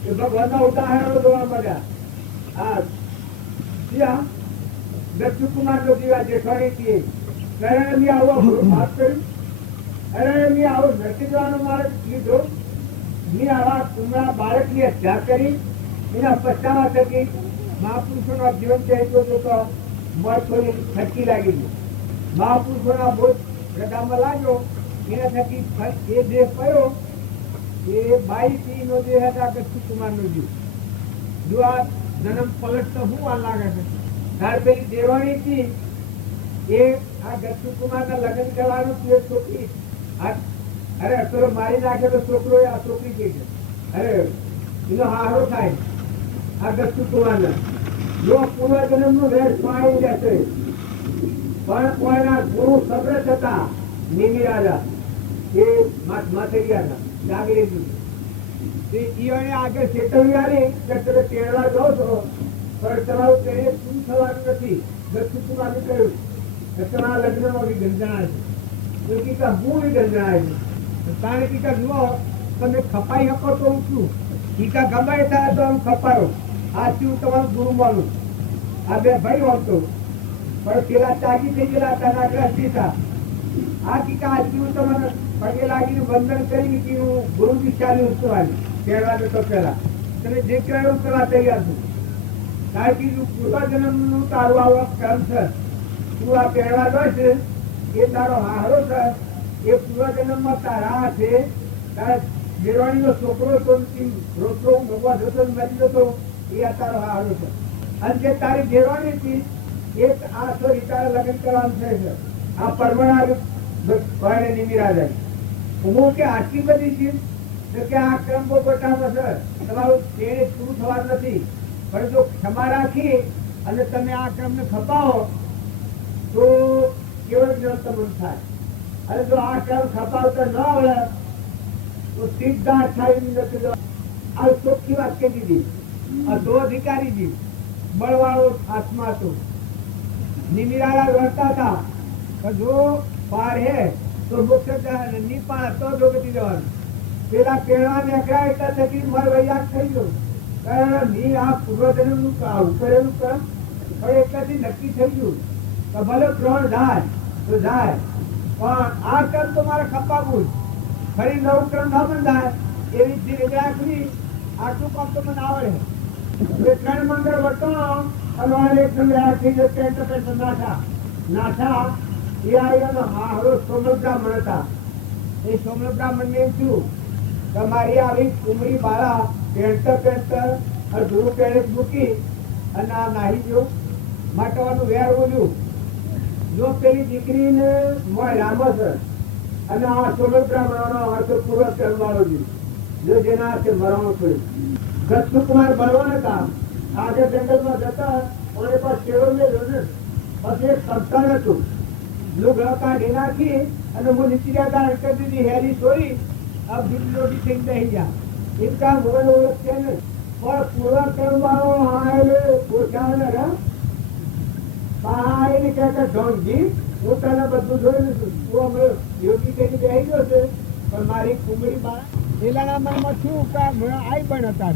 એ ભગવાનના ઉદાહરણો જોવા મળ્યા. આ જ્યાં ગચ્ચુકુમાર નો જીવા જેઠવાણી થી ત્યારે એમની આવો વાત કર્યું અરે એમની આવો નરકી જવાનો માર્ગ લીધો મેં આવા કુમળા બાળકની હત્યા કરી એના પછતાવા થકી મહાપુરુષોના જીવન ચરિત્રો તો મર થોડી ખટકી લાગી ગઈ. મહાપુરુષોના બોધ હૃદયમાં લાગ્યો એના થકી એ દેહ પડ્યો એ 22 નો દેહ હતા ગચ્ચુકુમાર નો જીવ. જો આ જન્મ પલટ તો શું વાર લાગે છે તાર પેલી દેવાણી હતી એ આ ગચ્ચુકુમાર ના લગ્ન કરવાનું તું એક છોકરી અરે અત્યારે મારી નાખે તો છોકરો આ છોકરી કહી છે અરે એનો હારો થાય આ ગચ્ચુકુમાર ને જો પૂર્વજન્મ નું વેશ પાણી જશે પણ કોઈના ગુરુ સબ્ર થતા નિમી રાજા એ માથે ગયા હતા જાગરી આગળ ચેતવણી આવી કે તમે તેડવા જાઓ છો પણ તમારું તેને શું થવાનું નથી. ગચ્ચુકુમાર કહ્યું કે તમારા લગ્નમાં બી ગંજણા છે હું ગંજણા છે તારે ટીકા જુઓ તમે ખપાઈ શકો તો હું છું ટીકા ગમાય થાય તો હું ખપાયો આ શું તમારું ગુરુ માનું આ બે ભાઈ હોતો પણ પેલા તાગી થઈ ગયેલા હતા નાગ્રસ્તી હતા આ ટીકા આજથી હું તમને પગે લાગીને બંધન કરી કે હું ગુરુ દીક્ષાની ઉત્સવાની કહેવા તો પેલા તમે જે કહેવાય હું કરવા તૈયાર છું કારણ કે પૂર્વજન્મ નું તારું આવો ક્રમ છે તું આ કહેવા દો છે એ તારો હારો છે એ પૂર્વજન્મમાં તારા છે તારા દેવાણીનો છોકરો તો રોટલો ભગવા જતો મરી જતો એ આ તારો હારો છે અને જે તારી દેવાણી હતી એ આ સોરી તારા લગ્ન કરવાનું છે આ પરમણા નિમિરા જાય હું કે આટલી બધી છે કે આ ક્રમ પોપટામાં છે તમારું તેને પૂરું થવાનું નથી પણ જો ક્ષમા રાખી અને તમે આ ક્રમને ખપાવો તો કેવળ જ્ઞાન તમને થાય અને જો આ ક્રમ ખપાવતા ન આવડે તો સીધા અઠાવી આ ચોખ્ખી વાત કહી દીધી આ દો અધિકારી જી બળવાળો આત્મા હતો નિમિરાળા રહેતા હતા પણ જો પાર હે તો મોક્ષ ની પાર તો જોગતી જવાનું પેલા કેળવા ને અકળા એટલા થકી મારે વૈયાક થઈ ગયો કારણ મી આ પૂર્વજન્મ નું કરેલું કામ પણ એટલાથી નક્કી થઈ ગયું તો ભલે 3 જાય તો જાય પણ આ કર્મ તો મારે ખપાવવું ફરી નવું ક્રમ ના બંધાય એવી ધીરે રાખવી આટલું કામ તો મને આવડે એ 3 મંગળ વટો અને એકદમ થઈ જશે નાથા એ આવ્યો હારો સોમલ બ્રાહ્મણ હતા એ સોમલ બ્રાહ્મણ ને એમ થયું તમારી આવી કુમરી બાળા પેણતર ધૂળ પેણે મૂકી અને આ નાહી ગયો માટવાનું વેર બોલ્યું જો પેલી દીકરીને રામો છે અને આ સોમલ બ્રાહ્મણનો હાથો પૂરો કરવાનો જો જેના હાથે મરવાનું થયું ગચ્ચુકુમાર બળવાન હતા આગળ જંગલમાં જતા અને પાસ કેળો મેળ્યો ને પછી એક સંસ્થાન હતું લુગડા કાઢી નાખી અને હું નીચે ધારણ કરી દીધી હેરી છોડી अब बिल्लोटी થઈ નહીં ગયા ઇનકા મોલ ઓળખે ને પણ પૂરા કરવાનો આયલે પોતાને રા બાઈને કહેતા ઢોંગી હું તને બધું જોઈ લીધું તું અમે યોગી કઈ બેહી ગયો છે પણ મારી કુમરી બાળા પેલાના મનમાં શું કે આઈ પણ હતા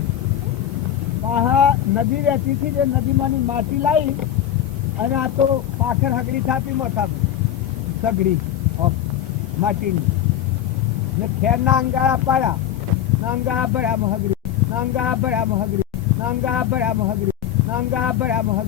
પાહા નદી રહેતી હતી જે નદીમાંની માટી લાવી અને આ તો પાખર હગડી થાપી માં થાપી સગડી માટીની ને ખેરના અંગાળા પાડ્યા, નાંગા ભર્યા મહગરી, નાંગા ભર્યા મહગરી, નાંગા ભર્યા મહગરી, નાંગા ભર્યા મહગરી.